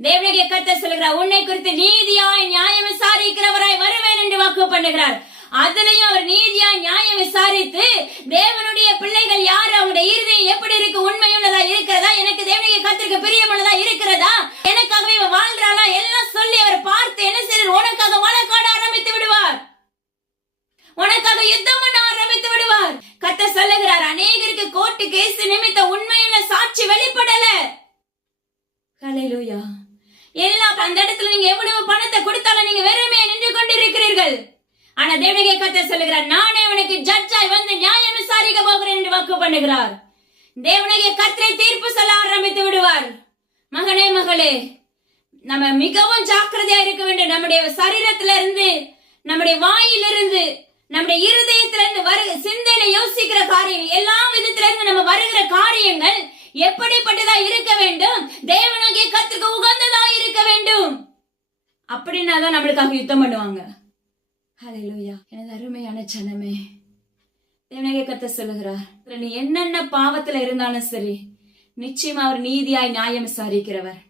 தேவனுடைய கர்த்தர் சொல்லுகிறார், உன்னை குறித்து நீதியாய் நியாயம் விசாரிக்கிறவராய் வருவேன் என்று வாக்கு பண்ணுகிறார். அதுலயும் அவர் நீதியா நியாயம் விசாரித்து தேவனுடைய பிள்ளைகள் யாரு, அவங்களுடைய இருதயம் எப்படி இருக்கு, உண்மையுள்ளதா இருக்கிறதா, எனக்கு தேவனுடைய கர்த்தருக்கு பிரியமுள்ளதா இருக்கிறதா, எனக்காகவே இவ வாழ்றாளா எல்லாம் சொல்லி அவர் பார்த்து என்ன செய்வார், உனக்காக வழக்காட ஆரம்பித்து விடுவார், உனக்காக யுத்தம் பண்ண ஆரம்பித்து விடுவார். கர்த்தர் சொல்லுகிறார், அநேகருக்கு கோர்ட்டு கேஸ் நிமித்த உண்மையுள்ள சாட்சி வெளிப்படல. ஹல்லேலூயா. எல்லாம் அந்த இடத்துல நீங்க எவ்வளவு பணத்தை கொடுத்தாலும் நீங்க வெறுமையா நின்று கொண்டிருக்கிறீர்கள். ஆனா தேவனுடைய கர்த்தர் சொல்லுகிறார், நானே உனக்கு ஜட்ஜாய் வந்து நியாயம் விசாரிக்க போகிறேன் என்று வாக்கு பண்ணுகிறார். தேவனுடைய கர்த்தரை தீர்ப்பு சொல்ல ஆரம்பித்து விடுவார். மகனே மகளே, நம்ம மிகவும் ஜாக்கிரதையா இருக்க வேண்டும். நம்முடைய சரீரத்துல இருந்து, நம்முடைய வாயிலிருந்து, நம்முடைய இருதயத்துல இருந்து சிந்தையில யோசிக்கிற காரியங்கள், எல்லா விதத்துல இருந்து நம்ம வருகிற காரியங்கள் எப்படிப்பட்டதா இருக்க வேண்டும்? தேவனாகிய கர்த்தருக்கு உகந்ததா இருக்க வேண்டும். அப்படின்னா தான் நம்மளுக்காக யுத்தம் பண்ணுவாங்க. ஹல்லேலூயா. எனது அருமையான ஜனமே, தேவனாகிய கர்த்தர் சொல்லுகிறார், நீ என்னென்ன பாவத்துல இருந்தாலும் சரி, நிச்சயமா அவர் நீதியாய் நியாயம் விசாரிக்கிறவர்.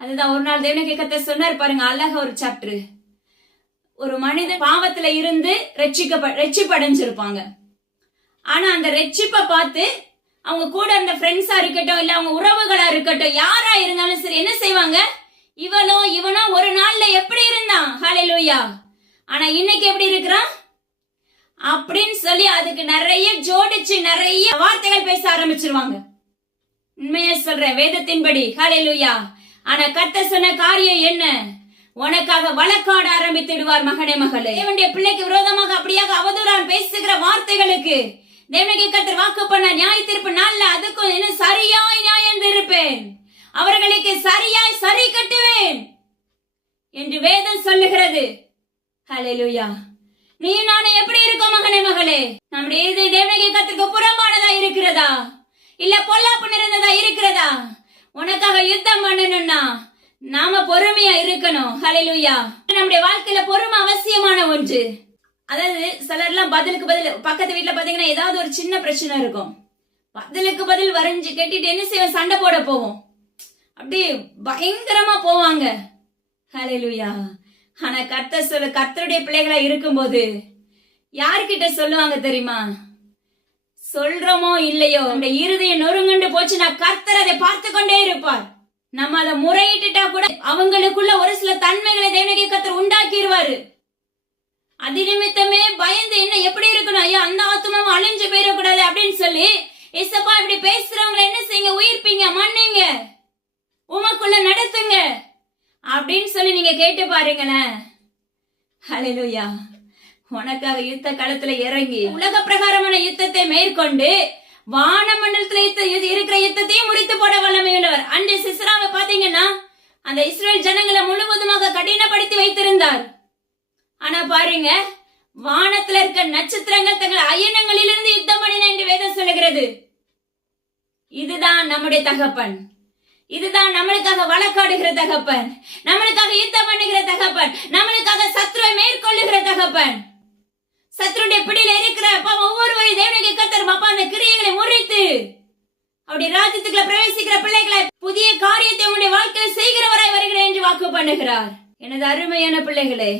அதுதான் ஒரு நாள் தேவனாகிய கர்த்தர் சொன்னார் பாருங்க, அழகா ஒரு சாப்டர். ஒரு மனிதன் பாவத்துல இருந்து ரட்சிப்படைஞ்சிருப்பாங்க. ஆனா அந்த ரட்சிப்பை பார்த்து அவங்க கூட இருந்த ஃப்ரெண்ட்ஸா இருக்கட்டும், இல்ல அவங்க உறவுகளா இருக்கட்டும், யாரா இருந்தாலும் சரி, என்ன செய்வாங்க? இவனோ ஒரு நாள்ல எப்படி இருந்தான், ஹல்லேலூயா, ஆனா இன்னைக்கு எப்படி இருக்கிறான் அப்படின்னு சொல்லி அதுக்கு நிறைய ஜோடிச்சு நிறைய வார்த்தைகள் பேச ஆரம்பிச்சிருவாங்க. உண்மையா சொல்றேன், வேதத்தின்படி. ஹல்லேலூயா. ஆனா கர்த்தர் சொன்ன காரியம் என்ன? உனக்காக வழக்காட ஆரம்பித்துடுவார். மகனே, மகளே, தேவனுடைய பிள்ளைக்கு விரோதமாக அப்படியாக அவதூறான் பேசுகிற வார்த்தைகளுக்கு தேவனுடைய கர்த்தர் வாக்கு பண்ண நியாய தீர்ப்பு நாள்ல அதுக்கும் என்ன சரியாய் நியாயம் தீர்ப்பேன், அவர்களுக்கு சரியாய் சரி கட்டுவேன் என்று வேதம் சொல்லுகிறது. ஹல்லேலூயா. நீ நானே எப்படி இருக்கோம் மகனே, மகளே? நம்முடைய தேவனுடைய கர்த்தருக்கு புறம்பானதா இருக்கிறதா, இல்ல பொல்லாப்பு நிறைந்ததா இருக்கிறதா? உனக்காக யுத்தம் பண்ணணும்னா நாம பொறுமையா இருக்கணும். ஹல்லேலூயா. நம்முடைய வாழ்க்கையில பொறுமை அவசியமான ஒன்று. அதாவது சிலர்லாம் பதிலுக்கு பதில், பக்கத்து வீட்டுல பாத்தீங்கன்னா ஏதாவது ஒரு சின்ன பிரச்சனை இருக்கும், பதிலுக்கு பதில் வரைஞ்சு கேட்டுட்டு என்ன செய்வோம்? சண்டை போட போவோம். அப்படியே பயங்கரமா போவாங்க. ஹல்லேலூயா. ஆனா கர்த்தருடைய பிள்ளைகளா இருக்கும்போது யார்கிட்ட சொல்லுவாங்க தெரியுமா? சொல்றோமோ இல்லையோ, நம்முடைய இருதயம் நொறுங்குண்டு போச்சுன்னா கர்த்தர் அதை பார்த்து கொண்டே இருப்பார். நம்ம அதை முறையிட்டுட்டா கூட அவங்களுக்குள்ள ஒரு சில தன்மைகளை தேவனாகிய கர்த்தர் உண்டாக்கிடுவாரு. அது நிமித்தமே பயந்து என்ன எப்படி இருக்கணும், ஐயா அந்த ஆத்துமாவும் அழிஞ்சு போயிடக்கூடாது அப்படின்னு சொல்லி, ஏசப்பா இப்படி பேசுறவங்களை என்ன செய்யுங்க? உயிர்ப்பீங்க, மன்னிங்க, உமக்குள்ள நடத்துங்க அப்படின்னு சொல்லி நீங்க கேட்டு பாருங்களேன். ஹல்லேலூயா. உனக்காக யுத்த களத்துல இறங்கி உலக பிரகாரமான யுத்தத்தை மேற்கொண்டு வானமண்டலத்துல இருக்கிற யுத்தத்தையும் முடித்து போட வல்லமையுள்ளவர். அன்று சிஸ்ராவை பாத்தீங்கன்னா அந்த இஸ்ரேல் ஜனங்களை முழுவதுமாக கடினப்படுத்தி வைத்திருந்தார். ஆனா பாருங்க, வானத்துல இருக்க நட்சத்திரங்கள் தங்கள் அயனங்களிலிருந்து யுத்தம் பண்ணின என்று வேதம் சொல்லுகிறது. இதுதான் நம்முடைய தகப்பன். இதுதான் நம்மளுக்காக வழக்காடுகிற தகப்பன், நம்மளுக்காக யுத்தம் பண்ணுகிற தகப்பன், நம்மளுக்காக சத்ருவை மேற்கொள்ளுகிற தகப்பன். சத்ருடைய பிடியில இருக்கிற ஒவ்வொருவரையும் தேவனாகிய கர்த்தர் அந்த கிரியைகளை முறித்து அப்படி ராஜ்யத்துக்குள்ள பிரவேசிக்கிற பிள்ளைகளை புதிய காரியத்தை உங்களுடைய வாழ்க்கையில் செய்கிறவராய் வருகிறேன் என்று வாக்கு பண்ணுகிறார். எனது அருமையான பிள்ளைகளே,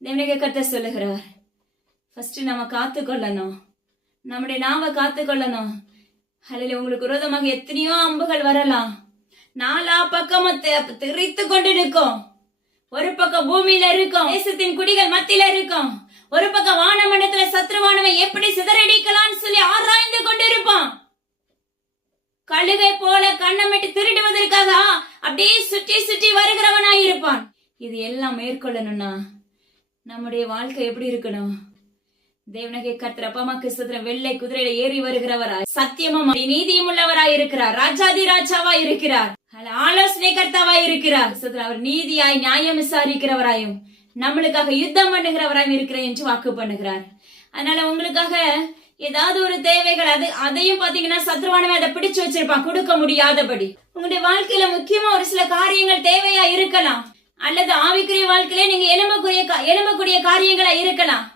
தேவனாகிய கர்த்தர் சொல்லுகிறார், ஃபர்ஸ்ட் நம்ம காத்துக்கொள்ளணும், நம்முடைய நாம காத்துக்கொள்ளணும். ஹல்லேலூயா. உங்களுக்கு விரோதமாக எத்தனையோ அம்புகள் வரலாம், நாலா பக்கமும் தெரித்து கொண்டு இருக்கும். ஒரு பக்கம் பூமியில இருக்கும், தேசத்தின் குடிகள் மத்தியில இருக்கும். ஒரு பக்கம் வானமண்டலத்துல சத்ருவானவை எப்படி சிதறடிக்கலாம்னு சொல்லி ஆராய்ந்து கொண்டிருப்பான். கழுகை போல கண்ணமிட்டு திருடுவதற்காக அப்படியே சுற்றி சுற்றி வருகிறவனாய் இருப்பான். இது எல்லாம் மேற்கொள்ளணும்னா நம்முடைய வாழ்க்கை எப்படி இருக்கணும்? தேவனாகிய கர்த்தர் அப்பமாக்கு சுத்திர வெள்ளை குதிரையில ஏறி வருகிறவராய், சத்தியமும் நீதியும் உள்ளவராய் இருக்கிறார், ராஜாதி ராஜாவா இருக்கிறார், ஆலோசனை கர்த்தாவாய் இருக்கிறார். அவர் நீதியாய் நியாயம் விசாரிக்கிறவராயும் நம்மளுக்காக யுத்தம் பண்ணுகிறவராயும் இருக்கிறேன் என்று வாக்கு பண்ணுகிறார். அதனால உங்களுக்காக ஏதாவது ஒரு தேவைகள் அதையும் பாத்தீங்கன்னா சத்ருவானவே அதை பிடிச்சு வச்சிருப்பான், கொடுக்க முடியாதபடி. உங்களுடைய வாழ்க்கையில முக்கியமா ஒரு சில காரியங்கள் தேவையா இருக்கலாம், அல்லது ஆவிக்குரிய வாழ்க்கையில நீங்க எழும்பக்கூடிய காரியங்களா இருக்கலாம்.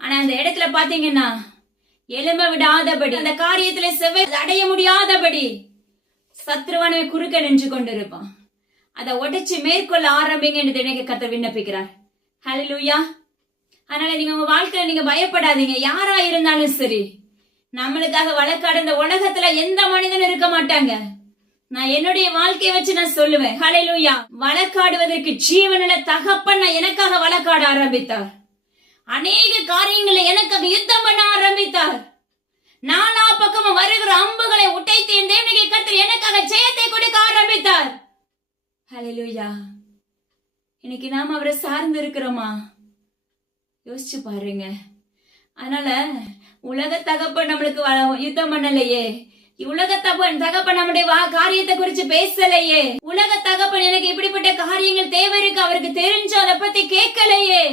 ஆனா அந்த இடத்துல பாத்தீங்கன்னா எழும்ப விடாதபடி, அந்த காரியத்துல செவ்வாய் அடைய முடியாதபடி சத்ருவானவே குறுக்க நின்று கொண்டிருப்பான். அதை உடைச்சு மேற்கொள்ள ஆரம்பிங்க என்று தேவனாகிய கர்த்தர் விண்ணப்பிக்கிறார். ஹல்லேலூயா. அதனால நீங்க உங்க வாழ்க்கையில நீங்க பயப்படாதீங்க. யாரா இருந்தாலும் சரி, நம்மளுக்காக வழக்காடு இந்த உலகத்துல எந்த மனிதனும் இருக்க மாட்டாங்க. நான் என்னுடைய வாழ்க்கையை வச்சு நான் சொல்லுவேன். ஹல்லேலூயா. வழக்காடுவதற்கு ஜீவனுள்ள தகப்பன் எனக்காக வழக்காட ஆரம்பித்தார். அநேக காரியங்களை எனக்காக யுத்தம் பண்ண ஆரம்பித்தார். நாலா பக்கமும் வருகிற அம்புகளை உடைத்து என் தேவனாகிய கர்த்தர் எனக்காக ஜெயத்தை கொடுக்க ஆரம்பித்தார். ஹல்லேலூயா. இன்னைக்கு நாம அவரை சார்ந்து இருக்கிறோமா? யோசிச்சு பாருங்க. அதனால உலக தகப்பன் நம்மளுக்கு யுத்தம் பண்ணலையே, உலக தகப்பன் நம்முடைய காரியத்தை குறிச்சு பேசலையே, உலக தகப்பன் எனக்கு இப்படிப்பட்ட அவருக்கு தெரிஞ்சு அதை பத்தி கேட்கலையே.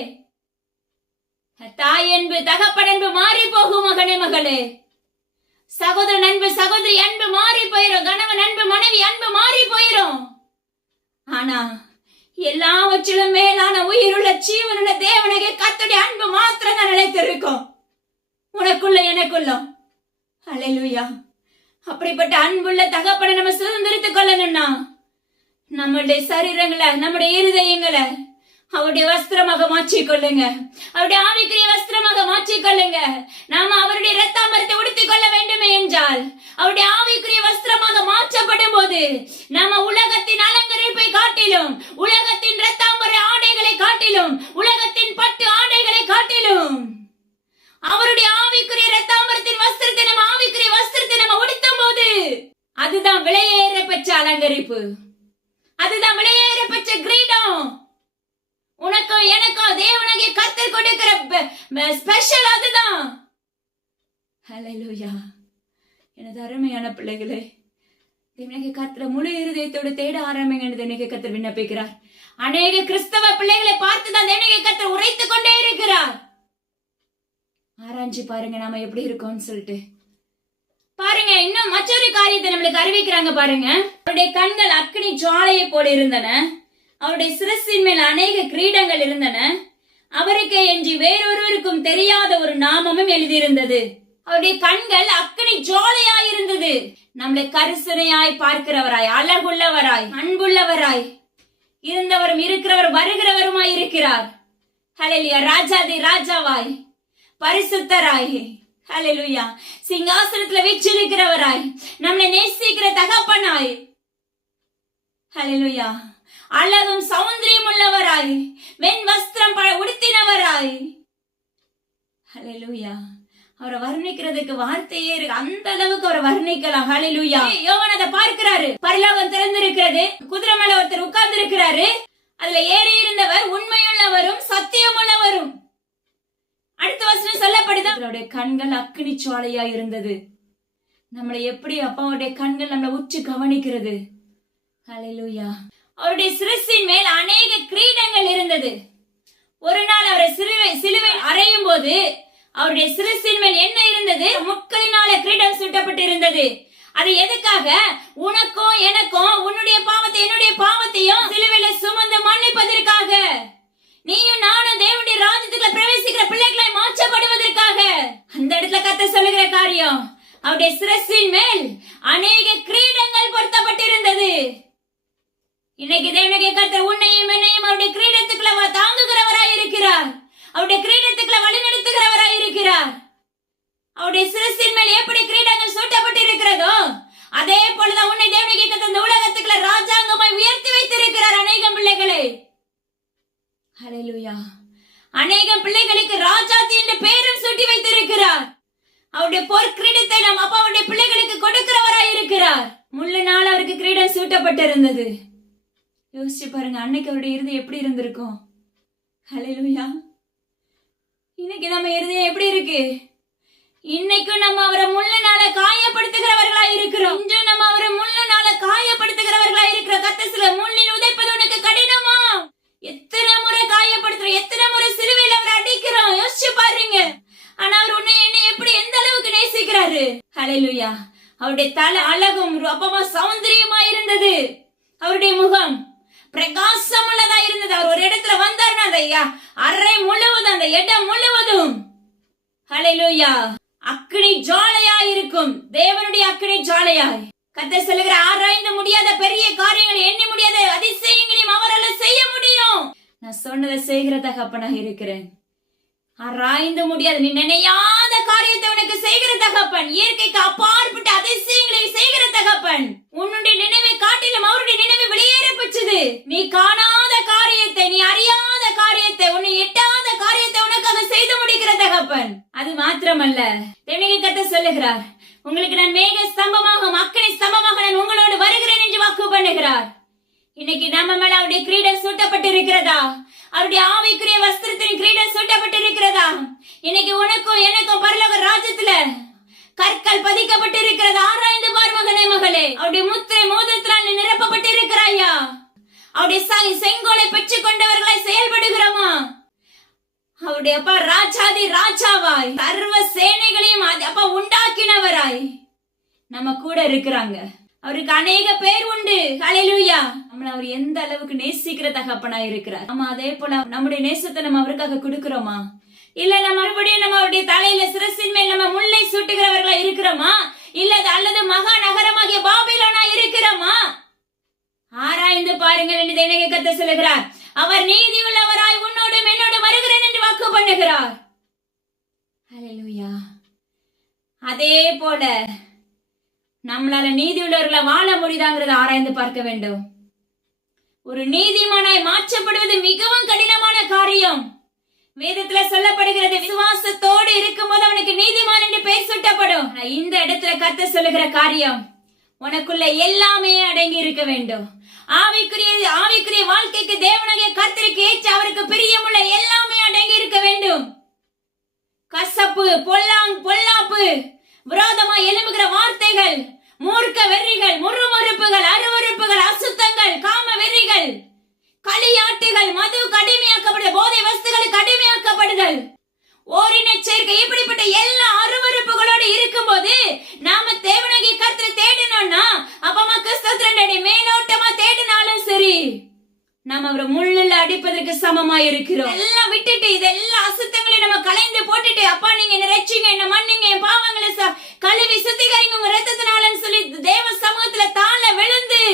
தாய் அன்பு தகப்பன் அன்பு மாறி போகும் மகனே மகளே. சகோதரன் அன்பு சகோதரி அன்பு மாறி போயிரும். கணவன் அன்பு மனைவி அன்பு மாறி போயிரும். ஆனா எல்லாவற்றிலும் மேலான உயிருள்ள ஜீவனுள்ள தேவனுடைய கர்த்தருடைய அன்பு மாத்திரம் தான் நிலைத்திருக்கும் உனக்குள்ள எனக்குள்ள. ஹல்லேலூயா. அப்படிப்பட்ட அன்புள்ள தகப்பனை நம்ம சுதந்திரித்துக் கொள்ளணும்னா நம்முடைய சரீரங்களை நம்முடைய இருதயங்களை அவருடைய வஸ்திரமாக மாற்றிக்கொள்ளுங்க. அவருடைய ஆவிக்குரிய வஸ்திரமாக மாற்றிக்கொள்ளுங்க. நாம அவருடைய இரத்தாம்பரத்தை உடுத்திக் கொள்ள வேண்டுமே என்றால் அவருடைய ஆவிக்குரிய வஸ்திரமாக மாற்றப்படும் போது நாம உலகத்தின் அலங்கரிப்பை காட்டிலும், உலகத்தின் இரத்தாம்பர ஆடைகளை காட்டிலும், உலகத்தின் பட்டு ஆடைகளை காட்டிலும் அவருடைய ஆவிக்குரிய இரத்தாம்பரத்தின் வஸ்திரத்தை நம்ம ஆவிக்குரிய வஸ்திரத்தை நம்ம உடுத்தும் போது அதுதான் விலையேற பெற்ற அலங்கரிப்பு. அதுதான் விலையேற பெற்ற கிரீடம். உனக்கும் எனக்கும் தேவனாகிய கர்த்தர் கொடுக்கிற ஸ்பெஷல் அதுதான். ஹல்லேலூயா. எனது அருமையான பிள்ளைகளே, தேவனாகிய கர்த்தரை முழு இருதயத்தோடு தேட ஆரம்பிங்க என்று தேவனாகிய கர்த்தர் விண்ணப்பிக்கிறார். அநேக கிறிஸ்தவ பிள்ளைகளை பார்த்துதான் தேவனாகிய கர்த்தர் உரைத்துக் கொண்டே இருக்கிறார். ஆராய்ச்சி பாருங்க நாம எப்படி இருக்கோம்னு சொல்லிட்டு பாருங்க. இன்னும் மற்றொரு காரியத்தை நம்மளுக்கு அறிவிக்கிறாங்க பாருங்க. அவருடைய கண்கள் அக்கினி ஜுவாலையை போல இருந்தன. அவருடைய சிரசின் மேல் அநேக கிரீடங்கள் இருந்தன. அவருக்கே என்று வேறொருவருக்கும் தெரியாத ஒரு நாமமும் எழுதியிருந்தது. அவருடைய கண்கள் அக்கினி ஜுவாலையாய் இருந்தது. நம்மளை கரிசனையாய் பார்க்கிறவராய், அழகுள்ளவராய், அன்புள்ளவராய் இருந்தவரும் இருக்கிறவர் வருகிறவருமாய் இருக்கிறார். ஹல்லேலூயா. ராஜாதி ராஜாவாய், பரிசுத்தராய், ஹல்லேலூயா, சிங்காசனத்துல வீற்றிருக்கிறவராய், நம்மளை நேசிக்கிற தகப்பனாய், ஹல்லேலூயா, அழகும் சௌந்தரியம் உள்ளவராய், வெண் வஸ்திரம் உடுத்தினவராய், ஹல்லேலூயா. அவரை வர்ணிக்கிறதுக்கு வார்த்தையே இருக்கு. அந்த அளவுக்கு அவரை வர்ணிக்கலாம். ஹல்லேலூயா. யோவான் அதை பார்க்கிறாரு. பரலோகம் திறந்திருக்கிறது. குதிரை மேல ஒருத்தர் உட்கார்ந்து இருக்கிறாரு. அதுல ஏறி இருந்தவர் உண்மையுள்ளவரும் சத்தியமுள்ளவரும். அடுத்த வசனம் சொல்லப்படுது, அவருடைய கண்கள் அக்கினி ஜுவாலையா இருந்தது. நம்மளை எப்படி அப்பாவுடைய கண்கள் நம்மளை உற்று கவனிக்கிறது. ஹல்லேலூயா. அவருடைய சிரசின் மேல் அநேக கிரீடங்கள் இருந்தது. ஒரு நாள் அவரை சிலுவை அறையும் போது அவருடைய சிரசின் மேல் என்ன இருந்தது? முட்களினால கிரீடம் சுட்டப்பட்டு இருந்தது. அது எதுக்காக? உனக்கும் எனக்கும், உன்னுடைய பாவத்தை என்னுடைய பாவத்தையும் சிலுவையில சுமந்து மன்னிப்பதற்காக, நீயும் நானும் தேவனுடைய ராஜ்யத்துக்குள்ள பிரவேசிக்கிற பிள்ளைகளை மாற்றப்படுவதற்காக. அந்த இடத்துல கர்த்தர் சொல்லுகிற காரியம், அவருடைய சிரசின் மேல் அநேக கிரீடங்கள் பொருத்தப்பட்டிருந்தது. இன்னைக்கு தேவனுடைய கர்த்தர் உன்னையும் என்னையும் அவருடைய கிரீடத்துக்குள்ள தாங்குகிறவராய் இருக்கிறார். அவருடைய கிரீடத்துக்குள்ள வழிநடத்துகிறவராய் இருக்கிறார். அவருடைய சிரசின் மேல் எப்படி கிரீடங்கள் சூட்டப்பட்டு இருக்கிறதோ அதே போலதான் உன்னை தேவனுடைய கர்த்தர் இந்த உலகத்துக்குள்ள ராஜாங்கமாய் உயர்த்தி வைத்திருக்கிறார். அநேகம் பிள்ளைகளை, ஹல்லேலூயா, அநேகம் பிள்ளைகளுக்கு ராஜாத்தி என்ற பெயரும் சூட்டி வைத்திருக்கிறார். அவருடைய போர் கிரீடத்தை நம் அப்பாவுடைய பிள்ளைகளுக்கு கொடுக்கிறவராய் இருக்கிறார். முள்ளு நாள் அவருக்கு கிரீடம் சூட்டப்பட்டிருந்தது. யோசிச்சு பாருங்க, அன்னைக்கு அவருடைய இருதயம் எப்படி இருந்திருக்கும். ஹல்லேலூயா. இன்னைக்கு நம்ம இருதயம் எப்படி இருக்கு? இன்னைக்கும் நம்ம அவரை முள்ளனால காயப்படுத்துகிறவர்களா இருக்கிறோம். இன்று நம்ம அவரை முள்ளனால காயப்படுத்துகிறவர்களா இருக்கிறோம். கர்த்தர் சில முள்ளில் உதைப்பது உனக்கு கடினமா? எத்தனை முறை காயப்படுத்துறோம், எத்தனை முறை சிலுவையில் அவரை அடிக்கிறோம். யோசிச்சு பாருங்க. ஆனா அவர் உன்னை என்னை எப்படி எந்த அளவுக்கு நேசிக்கிறாரு. ஹல்லேலூயா. அவருடைய தலை அழகும் அப்பமா சௌந்தரியமா இருந்தது. அவருடைய முகம் பிரகாசம் உள்ளதா இருந்தது. அவர் ஒரு இடத்துல வந்தாருன்னா அந்த அறை முழுவதும், அந்த இடம் முழுவதும், ஹல்லேலூயா, அக்கினி ஜுவாலையா இருக்கும். தேவனுடைய அக்கினி ஜுவாலையாய். கர்த்தர் சொல்லுகிற, ஆராய்ந்து முடியாத பெரிய காரியங்களை, எண்ணி முடியாத அதிசயங்களையும் அவரால் செய்ய முடியும். நான் சொன்னதை செய்கிற தகப்பனாக இருக்கிறேன். ஆராய்ந்து முடியாத, நீ நினையாத காரியத்தை உனக்கு செய்கிற தகப்பன். இயற்கைக்கு அப்பாற்பட்ட அதிசயங்களை செய்கிற தகப்பன். உன்னுடைய நினைவை காட்டிலும் அவருடைய நினைவு வெளியேற பெற்றது. நீ காணாத காரியத்தை, நீ அறியாத காரியத்தை, உன்னை எட்டாத காரியத்தை உனக்காக செய்து முடிக்கிற தகப்பன். அது மாத்திரமல்ல, தேவனுடைய கர்த்தர் சொல்லுகிறார், உங்களுக்கு நான் மேக ஸ்தம்பமாக, அக்கினி ஸ்தம்பமாக நான் உங்களோடு வருகிறேன் என்று வாக்கு பண்ணுகிறார். இன்னைக்கு நம்ம மேல அவருடைய கிரீடம் சூட்டப்பட்டு இருக்கிறதா? அவருடைய ஆவிக்குரிய வஸ்திரத்தின் கிரீடம் சூட்டப்பட்டு இருக்கிறதா? இன்னைக்கு உனக்கும் எனக்கும் பரலோக ராஜ்யத்துல கற்கள் பதிக்கப்பட்டு இருக்கிறது. ஆராய்ந்து பார் மகனே மகளே. அவருடைய முத்திரை மோதிரத்தினால் நிரப்பப்பட்டு இருக்கிறாயா? அவருடைய செங்கோலை பெற்றுக் கொண்டவர்களாய் செயல்படுகிறோமா? அவருடைய அப்பா ராஜாதி ராஜாவாய் சர்வ சேனைகளையும் அப்பா உண்டாக்கினவராய் நம்ம கூட இருக்கிறாங்க. அவருக்கு அநேக பேர் உண்டு. ஹல்லேலூயா. நம்மள அவர் எந்த அளவுக்கு நேசிக்கிற தகப்பனா இருக்கிறார். நம்ம அதே போல நம்முடைய நேசத்தை நம்ம அவருக்காக கொடுக்கிறோமா? இல்ல நம்ம மறுபடியும் நம்ம அவருடைய தலையில சிரசின் மேல் நம்ம முல்லை சூட்டுகிறவர்களா இருக்கிறோமா? இல்ல அல்லது மகா நகரமாகிய பாபிலோனா இருக்கிறோமா? ஆராய்ந்து பாருங்கள் என்று தேவனாகிய கர்த்தர் சொல்லுகிறார். அவர் நீதி உள்ளவராய் உன்னோடும் என்னோடும் வருகிறேன் என்று வாக்கு பண்ணுகிறார். ஹல்லேலூயா. அதே போல நம்மளால நீதி உள்ளவர்களை வாழ முடியுதாங்கிறத ஆராய்ந்து பார்க்க வேண்டும். ஒரு நீதிமானாய் மாற்றப்படுவது மிகவும் கடினமான காரியம். வேதத்துல சொல்லப்படுகிறது, விசுவாசத்தோடு இருக்கும்போது அவனுக்கு நீதிமான் என்று பெயர் சூட்டப்படும். இந்த இடத்துல கர்த்தர் சொல்லுகிற காரியம், உனக்குள்ள எல்லாமே அடங்கி இருக்க வேண்டும். ஆவிக்குரிய வாழ்க்கைக்கு தேவனாகிய கர்த்தருக்கு ஏற்ற அவருக்கு பிரியமுள்ள எல்லாமே அடங்கி இருக்க வேண்டும். கசப்பு, பொல்லாப்பு, விரோதமா எழும்புகிற வார்த்தைகள், மூர்க்க வெறிகள், முறுமுறுப்புகள், அருவருப்புகள், அசுத்தங்கள், காம வெறிகள், களியாட்டுகள், மது கடுமையாக்கப்படுதல், போதை வஸ்துகள் கடுமையாக்கப்படுதல், ஓரின சேர்க்கை, இப்படிப்பட்ட எல்லா அருவருப்புகளோடு இருக்கும் போது நாம தேவனாகிய கர்த்தரை தேடினோம்னா, அப்பமா கிறிஸ்தவத்தினுடைய மேலோட்டமா தேடினாலும் சரி, நாம அவரை முள்ளில் அடிப்பதற்கு சமமா இருக்கிறோம். எல்லாம் விட்டுட்டு இதெல்லாம் அசுத்தங்களையும் நம்ம கலைந்து போட்டுட்டு, அப்பா நீங்க என்ன ரட்சிங்க, என்ன மன்னிங்க, என் பாவங்களை கழுவி சுத்திகரிங்க உங்க ரத்தத்தினாலன்னு சொல்லி தேவ சமூகத்துல தாழ விழுந்து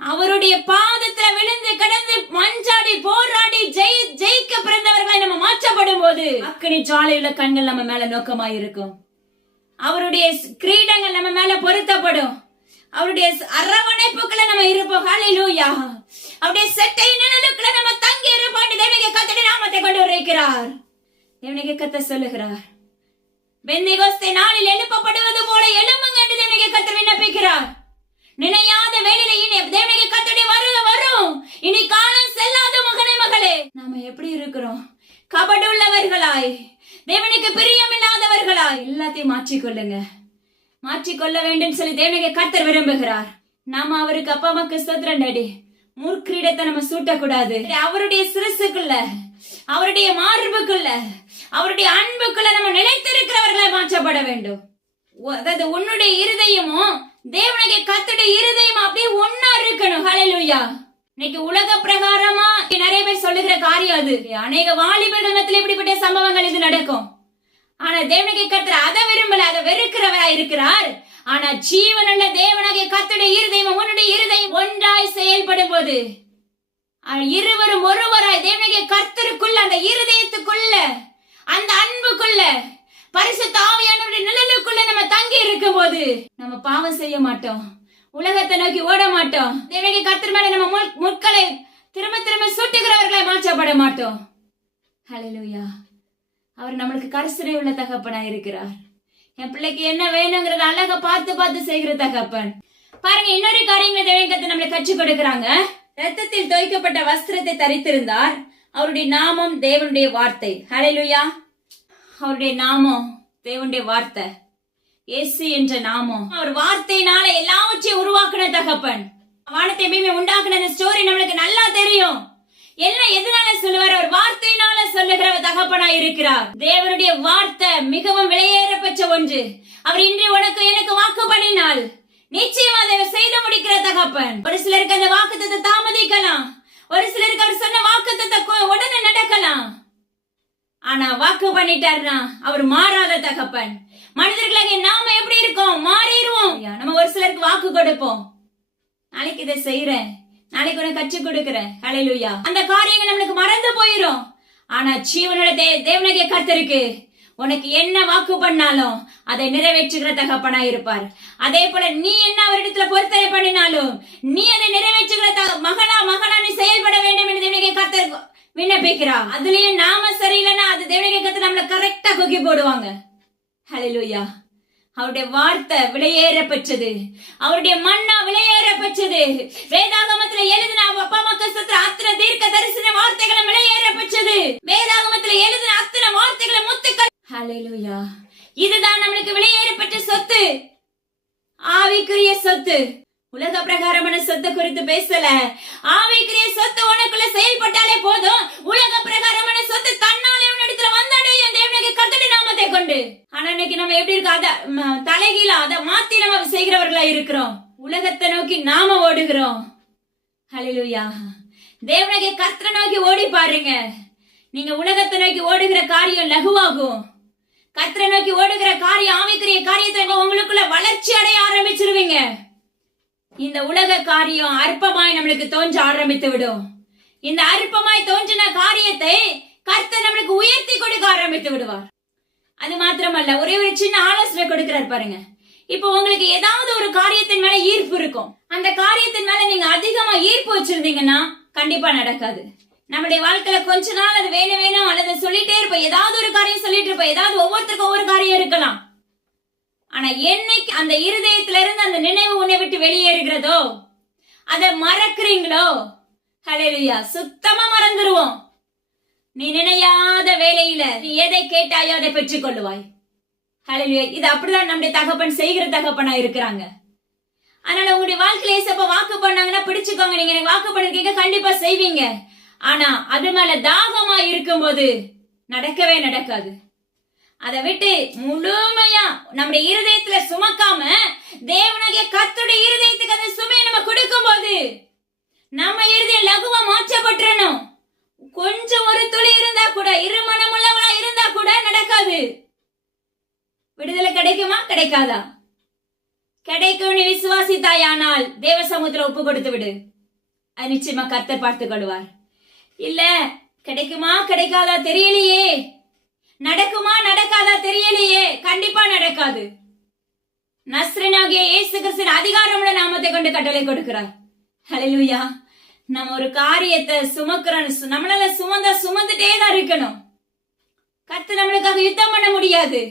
அவருடைய பாதத்துல விழுந்து கடந்து மஞ்சாடி போராடி ஜெயிக்க பிறந்தவர்களை நம்ம மாற்றப்படும் போது அக்கினி ஜுவாலையுள்ள கண்கள் நம்ம மேல நோக்கமாய் இருக்கும். அவருடைய கிரீடங்கள் நம்ம மேல பொருத்தப்படும். அவருடைய அரவணைப்புக்குள்ள நம்ம இருப்போம். ஹல்லேலூயா. அவருடைய செட்டை நிழலுக்குள்ள நம்ம தங்கி இருப்போம். தேவனாகிய கர்த்தருடைய நாமத்தை கொண்டு வருகிறார். தேவனாகிய கர்த்தர் சொல்லுகிறார், பெந்தேகோஸ்தே நாளில் எழுப்பப்படுவது போல எழும்புங்க என்று தேவனாகிய கர்த்தர் விண்ணப்பிக்கிறார். நினையாத வேளையிலே தேவனாகிய கர்த்தருடைய வருகை வரும். இனி காலம் செல்லாத மகனே மகளே, நாம எப்படி இருக்கிறோம்? கபடுள்ளவர்களாய், தேவனுக்கு பிரியமில்லாதவர்களாய் எல்லாத்தையும் மாற்றிக்கொள்ளுங்க. மாற்றிக்கொள்ள வேண்டும் சொல்லி தேவனாகிய கர்த்தர் விரும்புகிறார். நாம அவருக்கு அப்பா அம்மாக்கு ஸ்தோத்திரம் டாடி. முற்கிரீடத்தை நம்ம சூட்டக்கூடாது. அவருடைய சிரசுக்குள்ள, அவருடைய மார்புக்குள்ள, அவருடைய அன்புக்குள்ள நம்ம நிலைத்திருக்கிறவர்களை மாற்றப்பட வேண்டும். அதாவது உன்னுடைய இருதயமும் தேவனாகிய கர்த்தருடைய இருதயம் அப்படியே ஒன்னா இருக்கணும். ஹல்லேலூயா. இன்னைக்கு உலக பிரகாரமா நிறைய பேர் சொல்லுகிற காரியம் அது. அநேக வாலிபர்கள் மத்தியில் இப்படிப்பட்ட சம்பவங்கள் இது நடக்கும். ஆனா தேவனாகிய கர்த்தர் அதை விரும்பல, அதை வெறுக்கிறவரா இருக்கிறார். ஆனா ஜீவனுள்ள தேவனாகிய கர்த்தருடைய இருதயம் உன்னுடைய இருதயம் ஒன்றாய் செயல்படும் போது, இருவரும் ஒருவராய் தேவனாகிய கர்த்தருக்குள்ள, அந்த இருதயத்துக்குள்ள, அந்த அன்புக்குள்ள, பரிசுத்த ஆவியானவருடைய நிழலுக்குள்ள நம்ம தங்கி இருக்கும் போது நம்ம பாவம் செய்ய மாட்டோம். உலகத்தை நோக்கி ஓட மாட்டோம். தேவனாகிய கர்த்தர் மேல நம்ம முட்களை திரும்ப திரும்ப சுட்டுகிறவர்களை மாற்றப்பட மாட்டோம். ஹல்லேலூயா. அவர் நம்மளுக்கு கரிசனை உள்ள தகப்பனா இருக்கிறார். என் பிள்ளைக்கு என்ன வேணுங்கிறத அழகா பார்த்து பார்த்து செய்கிற தகப்பன். பாருங்க, இன்னொரு காரியங்களை தேவனாகிய கர்த்தர் நம்மளை கற்றுக் கொடுக்கிறாங்க. ரத்தத்தில் தோய்க்கப்பட்ட வஸ்திரத்தை தரித்திருந்தார். அவருடைய நாமம் தேவனுடைய வார்த்தை. ஹல்லேலூயா. அவருடைய நாமம் தேவனுடைய வார்த்தை, இயேசு என்ற நாமம். அவர் வார்த்தையினால எல்லாவற்றையும் உருவாக்குன தகப்பன். வானத்தை பூமி உண்டாக்குன ஸ்டோரி நம்மளுக்கு நல்லா தெரியும். எல்லாம் எதனால சொல்லுவார்? அவர் வார்த்தையினால சொல்லுகிற தகப்பனா இருக்கிறார். தேவனுடைய வார்த்தை மிகவும் விலையேறப்பெற்ற ஒன்று. அவர் இன்று உனக்கு எனக்கு வாக்கு பண்ணினால் நிச்சயமா அதை செய்து முடிக்கிற தகப்பன். ஒரு சிலருக்கு அந்த வாக்குத்தத்தை தாமதிக்கலாம், ஒரு சிலருக்கு அவர் சொன்ன வாக்குத்தத்தை உடனே நடக்கலாம். ஆனா வாக்கு பண்ணிட்டாருன்னா அவர் மாறாத தகப்பன். மனிதர்களாக நாம எப்படி இருக்கோம்? மாறிடுவோம். நம்ம ஒரு சிலருக்கு வாக்கு கொடுப்போம், நாளைக்கு இதை செய்யறேன், நாளைக்கு உனக்கு கற்றுக் கொடுக்கிறேன். ஹல்லேலூயா. அந்த காரியங்கள் நம்மளுக்கு மறந்து போயிரும். ஆனா ஜீவனுள்ள தேவனாகிய கர்த்தருக்கு உனக்கு என்ன வாக்கு பண்ணாலும் அதை நிறைவேற்றுகிற தகப்பனா இருப்பார். அதே போல நீ என்ன அவரிடத்துல பொறுத்தரை பண்ணினாலும் நீ அதை நிறைவேற்றுகிற மகனா நீ செயல்பட வேண்டும் என்று தேவனாகிய கர்த்தர் விண்ணப்பிக்கிறார். அதுலயும் நாம சரியில்லைன்னா அது தேவனாகிய கர்த்தர் நம்மள கரெக்டா கொக்கி போடுவாங்க. ஹல்லேலூயா. அவருடைய வார்த்தை விலையேற பெற்றது, அவருடைய மன்னா விலையேற பெற்றது. வேதாகமத்துல எழுதின அப்பா மக்கள் அத்தனை தீர்க்க தரிசன வார்த்தைகளும் விலையேற பெற்றது. வேதாகமத்துல எழுதின அத்தனை வார்த்தைகளை முத்துக்கள். ஹல்லேலூயா. இதுதான் நம்மளுக்கு விலையேற பெற்ற சொத்து, ஆவிக்குரிய சொத்து. உலக பிரகாரமான சொத்தை குறித்து பேசல. ஆவிக்குரிய சொத்து உனக்குள்ள செயல்பட்டாலே போதும். உலக பிரகாரமான சொத்து தன்னாலே உன்னிடத்துல வந்தடையும் தேவனுடைய கர்த்தருடைய நாமத்தை கொண்டு. ஆனா இன்னைக்கு நம்ம எப்படி இருக்கோம், அத தலைகீழ அதை மாத்தி நம்ம செய்கிறவர்களா இருக்கிறோம். உலகத்தை நோக்கி நாம ஓடுகிறோம். ஹல்லேலூயா. தேவனுடைய கர்த்தரை நோக்கி ஓடி பாருங்க. நீங்க உலகத்தை நோக்கி ஓடுகிற காரியம் லகுவாகும். கர்த்தரை நோக்கி ஓடுகிற காரியம், ஆவிக்குரிய காரியத்தை உங்களுக்குள்ள வளர்ச்சி அடைய ஆரம்பிச்சிருவீங்க. இந்த உலக காரியம் அற்பமாய் நம்மளுக்கு தோன்ற ஆரம்பித்து விடும். இந்த அற்பமாய் தோன்றின காரியத்தை கர்த்தர் நம்மளுக்கு உயர்த்தி கொடுக்க ஆரம்பித்து விடுவார். அது மாத்திரமல்ல, ஒரே ஒரு சின்ன ஆலோசனை கொடுக்கிறார் பாருங்க. இப்போ உங்களுக்கு ஏதாவது ஒரு காரியத்தின் மேல ஈர்ப்பு இருக்கும். அந்த காரியத்தின் மேல நீங்க அதிகமா ஈர்ப்பு வச்சிருந்தீங்கன்னா கண்டிப்பா நடக்காது. நம்முடைய வாழ்க்கையில கொஞ்ச நாள் அது வேணும் வேணும் அல்லது சொல்லிட்டே இருப்போம். ஏதாவது ஒரு காரியம் சொல்லிட்டு இருப்போம். ஏதாவது ஒவ்வொருத்தருக்கும் ஒவ்வொரு காரியம் இருக்கலாம். ஆனா என்னைக்கு அந்த இருதயத்துல இருந்து அந்த நினைவு உன்னை விட்டு வெளியேறுகிறதோ, அதை மறக்கிறீங்களோ, ஹல்லேலூயா, சுத்தமா மறந்துருவோம். நீ நினையாத வேலையில நீ எதை கேட்டாயோ அதை பெற்றுக் கொள்ளுவாய். ஹல்லேலூயா. இது அப்படிதான் நம்முடைய தகப்பன் செய்கிற தகப்பனா இருக்கிறாங்க. அதனால உங்களுடைய வாழ்க்கையில ஏசப்பா வாக்கு பண்ணாங்கன்னா பிடிச்சுக்கோங்க. நீங்க எனக்கு வாக்கு பண்ணிருக்கீங்க, கண்டிப்பா செய்வீங்க. ஆனா அது மேல தாகமா இருக்கும்போது நடக்கவே நடக்காது. அதை விட்டு முழுமையா நம்முடைய இருதயத்துல சுமக்காம தேவனாகிய கர்த்தருடைய இருதயத்துக்கு அந்த சுமையை நம்ம கொடுக்கும் போது நம்ம இருதயம் லகுவா மாற்றப்பட்டுறணும். கொஞ்சம் ஒரு துளி இருந்தா கூட, இருமனம் உள்ளவளா இருந்தா கூட நடக்காது. விடுதலை கிடைக்குமா? கிடைக்காதா? கிடைக்கும். நீ விசுவாசித்தாயானால் தேவ சமூகத்துல ஒப்பு கொடுத்து விடு. அது நிச்சயமா கர்த்தர் பார்த்துக் கொள்வார். இல்ல கிடைக்குமா கிடைக்காதா தெரியலையே, நடக்குமா நடக்காதா தெரியலையே, கண்டிப்பா நடக்காது. நஸ்ரேனாகிய இயேசு கிறிஸ்துவின் அதிகாரமுள்ள நாமத்தை கொண்டு கட்டளை கொடுக்கிறார். ஹல்லேலூயா. நம்ம ஒரு காரியத்தை சுமக்கிறோம், நம்மளால சுமந்துட்டே தான் இருக்கணும். கர்த்தர் நம்மளுக்காக யுத்தம் பண்ண முடியாது.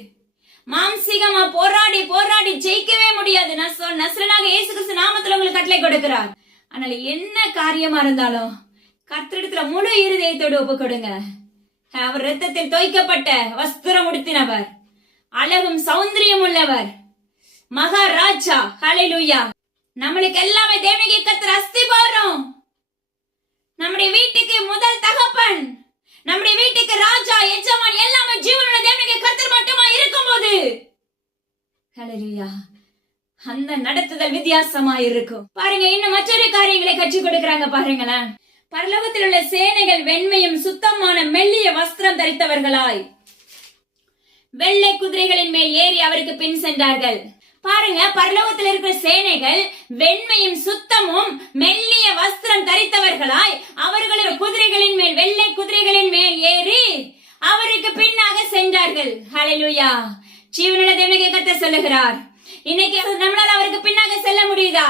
மாம்சீகமா போராடி போராடி ஜெயிக்கவே முடியாது. நஸ்ரேனாகிய இயேசு கிறிஸ்து நாமத்துல உங்களுக்கு கட்டளை கொடுக்கிறார். அதனால என்ன காரியமா இருந்தாலும் கர்த்தரிடத்துல முழு இருதயத்தோடு ஒப்பு கொடுங்க. அவர் இரத்தத்தில் தோய்க்கப்பட்ட வஸ்திரம் உடுத்தினவர், அழகும் சௌந்தரியம் உள்ளவர், மகாராஜா. ஹல்லேலூயா. நம்மளுக்கு எல்லாமே தேவனுடைய கர்த்தர் அஸ்திபாரம். நம்முடைய வீட்டுக்கு முதல் தகப்பன், நம்முடைய வீட்டுக்கு ராஜா, எஜமான், எல்லாமே ஜீவனுள்ள தேவனுடைய கர்த்தர் மட்டுமா இருக்கும்போது ஹல்லேலூயா, அந்த நடத்துதல் வித்தியாசமா இருக்கும். பாருங்க, இன்னும் மற்றொரு காரியங்களை கற்றுக் கொடுக்கறாங்க பாருங்களேன். பரலோகத்தில் உள்ள சேனைகள் வெண்மையும் சுத்தமான மெல்லிய வஸ்திரம் தரித்தவர்களாய் வெள்ளை குதிரைகளின் மேல் ஏறி அவருக்கு பின் சென்றார்கள். பாருங்க, பரலோகத்தில் இருக்கிற சேனைகள் வெண்மையும் சுத்தமும் மெல்லிய வஸ்திரம் தரித்தவர்களாய் அவர்களுடைய குதிரைகளின் மேல், வெள்ளை குதிரைகளின் மேல் ஏறி அவருக்கு பின்னாக சென்றார்கள். ஹல்லேலூயா. ஜீவனுள்ள தேவனுடைய கர்த்தர் சொல்லுகிறார், இன்னைக்கு நம்மளால அவருக்கு பின்னாக செல்ல முடியுதா?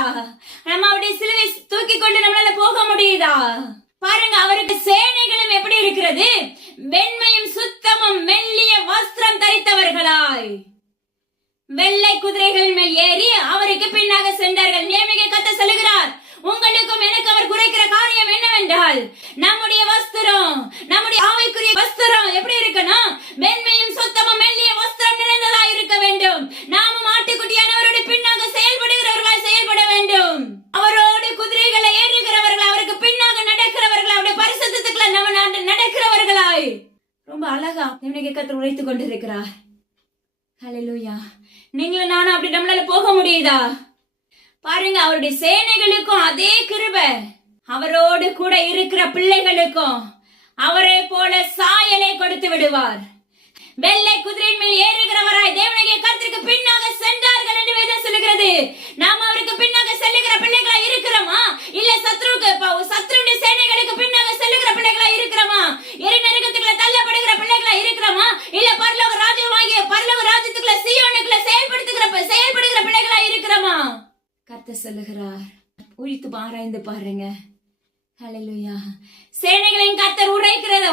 நம்ம அவருடைய சிலுவை தூக்கி கொண்டு நம்மளால போக முடியுதா? பாருங்க, அவருக்கு சேனைகளும் எப்படி இருக்கிறது? வெண்மையும் சுத்தமும் மெல்லிய வஸ்திரம் தரித்தவர்களாய் வெள்ளை குதிரைகள் மேல் ஏறி அவருக்கு பின்னாக சென்றார்கள். தேவனுடைய கர்த்தர் சொல்லுகிறார், உங்களுக்கும் எனக்கு அவர் குறைக்கிற காரியம் என்னவென்றால், நம்முடைய வஸ்திரம், நம்முடைய ஆவிக்குரிய வஸ்திரம் எப்படி இருக்கணும்? வெண்மையும் சுத்தமும் மெல்லிய வஸ்திரம் நிறைந்ததாய் இருக்க வேண்டும். நாமும் ஆட்டுக்குட்டியானவருடைய பின்னாக செயல்படுகிறவர்களாய் செயல்பட வேண்டும். அவரோடு குதிரைகளை ஏறுகிறவர்கள், அவருக்கு பின்னாக நடக்கிறவர்கள், அவருடைய பரிசுத்தத்துக்குள்ள நம்ம நடக்கிறவர்களாய் ரொம்ப அழகா தேவனுடைய கர்த்தர் உரைத்துக் கொண்டிருக்கிறார். ஹல்லேலூயா. நீங்களும் நானும் அப்படி நம்மளால போக முடியுதா? பாருங்க, அவருடைய சேனைகளுக்கும் அதே கிருபை, அவரோடு கூட இருக்கிற பிள்ளைகளுக்கும் அவரை போல சாயலை கொடுத்து விடுவார். வெள்ளை குதிரையின் மேல் ஏறுகிறவராய் தேவனுடைய கர்த்தருக்கு பின்னாக சென்றார்கள் என்று வேதம் சொல்லுகிறது. நாம் அவருக்கு பின்னாக செல்லுகிற பிள்ளைகளா இருக்கிறோமா? இல்ல சத்ருடைய சேனைகளுக்கு பின்னாக செல்லுகிற பிள்ளைகளா இருக்கிறோமா? எரிநரகத்துக்குள்ள தள்ளப்படுகிற பிள்ளைகளா இருக்கிறோமா? இல்ல பரலோக ராஜ்யமாகிய பரலோக ராஜ்யத்துக்குள்ள சீயோனுக்குள்ள செயல்படுகிற பிள்ளைகளா இருக்கிறோமா? கர்த்தர் சொல்லுகிறார், உழித்து ஆராய்ந்து பாருங்க. ஹல்லேலூயா. சேனைகளின் கர்த்தர்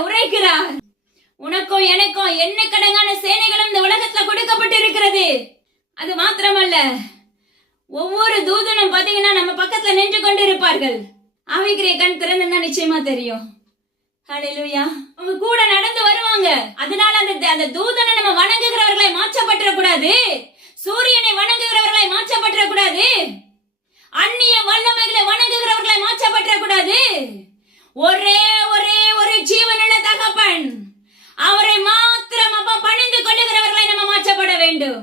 உரைக்கிறார். உனக்கும் எனக்கும் என்ன கடங்கான சேனைகளும் இந்த உலகத்துல கொடுக்கப்பட்டு இருக்கிறது. அது மாத்திரமல்ல, ஒவ்வொரு தூதனும் பாத்தீங்கன்னா நம்ம பக்கத்துல நின்று கொண்டு இருப்பார்கள். ஆவிக்குரிய கண் திறந்தா நிச்சயமா தெரியும். ஹல்லேலூயா. அவங்க கூட நடந்து வருவாங்க. அதனால அந்த தூதனை நம்ம வணங்குகிறவர்களை மாற்றப்பட்டுற கூடாது. சூரியனை வணங்குகிறவர்களை மாற்றப்பட்டுற கூடாது. அந்நிய வல்லமைகளை வணங்குகிறவர்களை மாற்றப்படக்கூடாது. ஒரே ஒரே ஒரு ஜீவனுள்ள தகப்பன், அவரை மாத்திரம் அப்பா பணிந்து கொள்ளுகிறவர்களை நம்ம மாற்றப்பட வேண்டும்.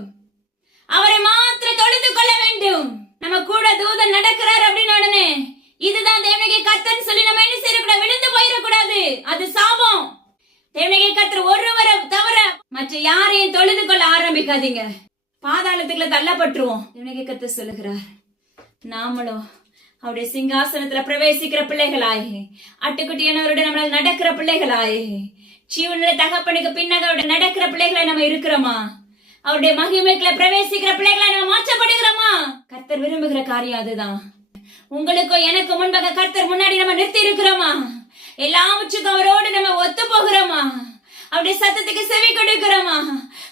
அவரை மாத்திரம் தொழுது கொள்ள வேண்டும். நம்ம கூட தூதன் நடக்கிறார் அப்படின்னு உடனே இதுதான் தேவனுடைய கர்த்தர் சொல்லி நம்ம என்ன செய்யக்கூடாது, விழுந்து போயிடக்கூடாது. அது சாபம். தேவனுடைய கர்த்தர் ஒருவரை தவிர மற்ற யாரையும் தொழுது கொள்ள ஆரம்பிக்காதீங்க, பாதாளத்துக்குள்ள தள்ளப்பட்டுருவோம். தேவனுடைய கர்த்தர் சொல்லுகிறார், நாமளும் அவருடைய சிங்காசனத்துல பிரவேசிக்கிற பிள்ளைகளாய், அட்டுக்குட்டியானவருடைய நம்மளால நடக்கிற பிள்ளைகளாய், ஜீவனுள்ள தகப்பனுக்கு பின்னாக நடக்கிற பிள்ளைகளை நம்ம இருக்கிறோமா? அவருடைய மகிமைக்குள்ள பிரவேசிக்கிற பிள்ளைகளை நம்ம மாற்றப்படுகிறோமா? கர்த்தர் விரும்புகிற காரியம் அதுதான். உங்களுக்கும் எனக்கு முன்பாக கர்த்தர் முன்னாடி நம்ம நிறுத்தி இருக்கிறோமா? எல்லாவற்றுக்கும் அவரோடு நம்ம ஒத்து போகிறோமா? அவருடைய சத்தத்துக்கு செவி கொடுக்கிறோமா?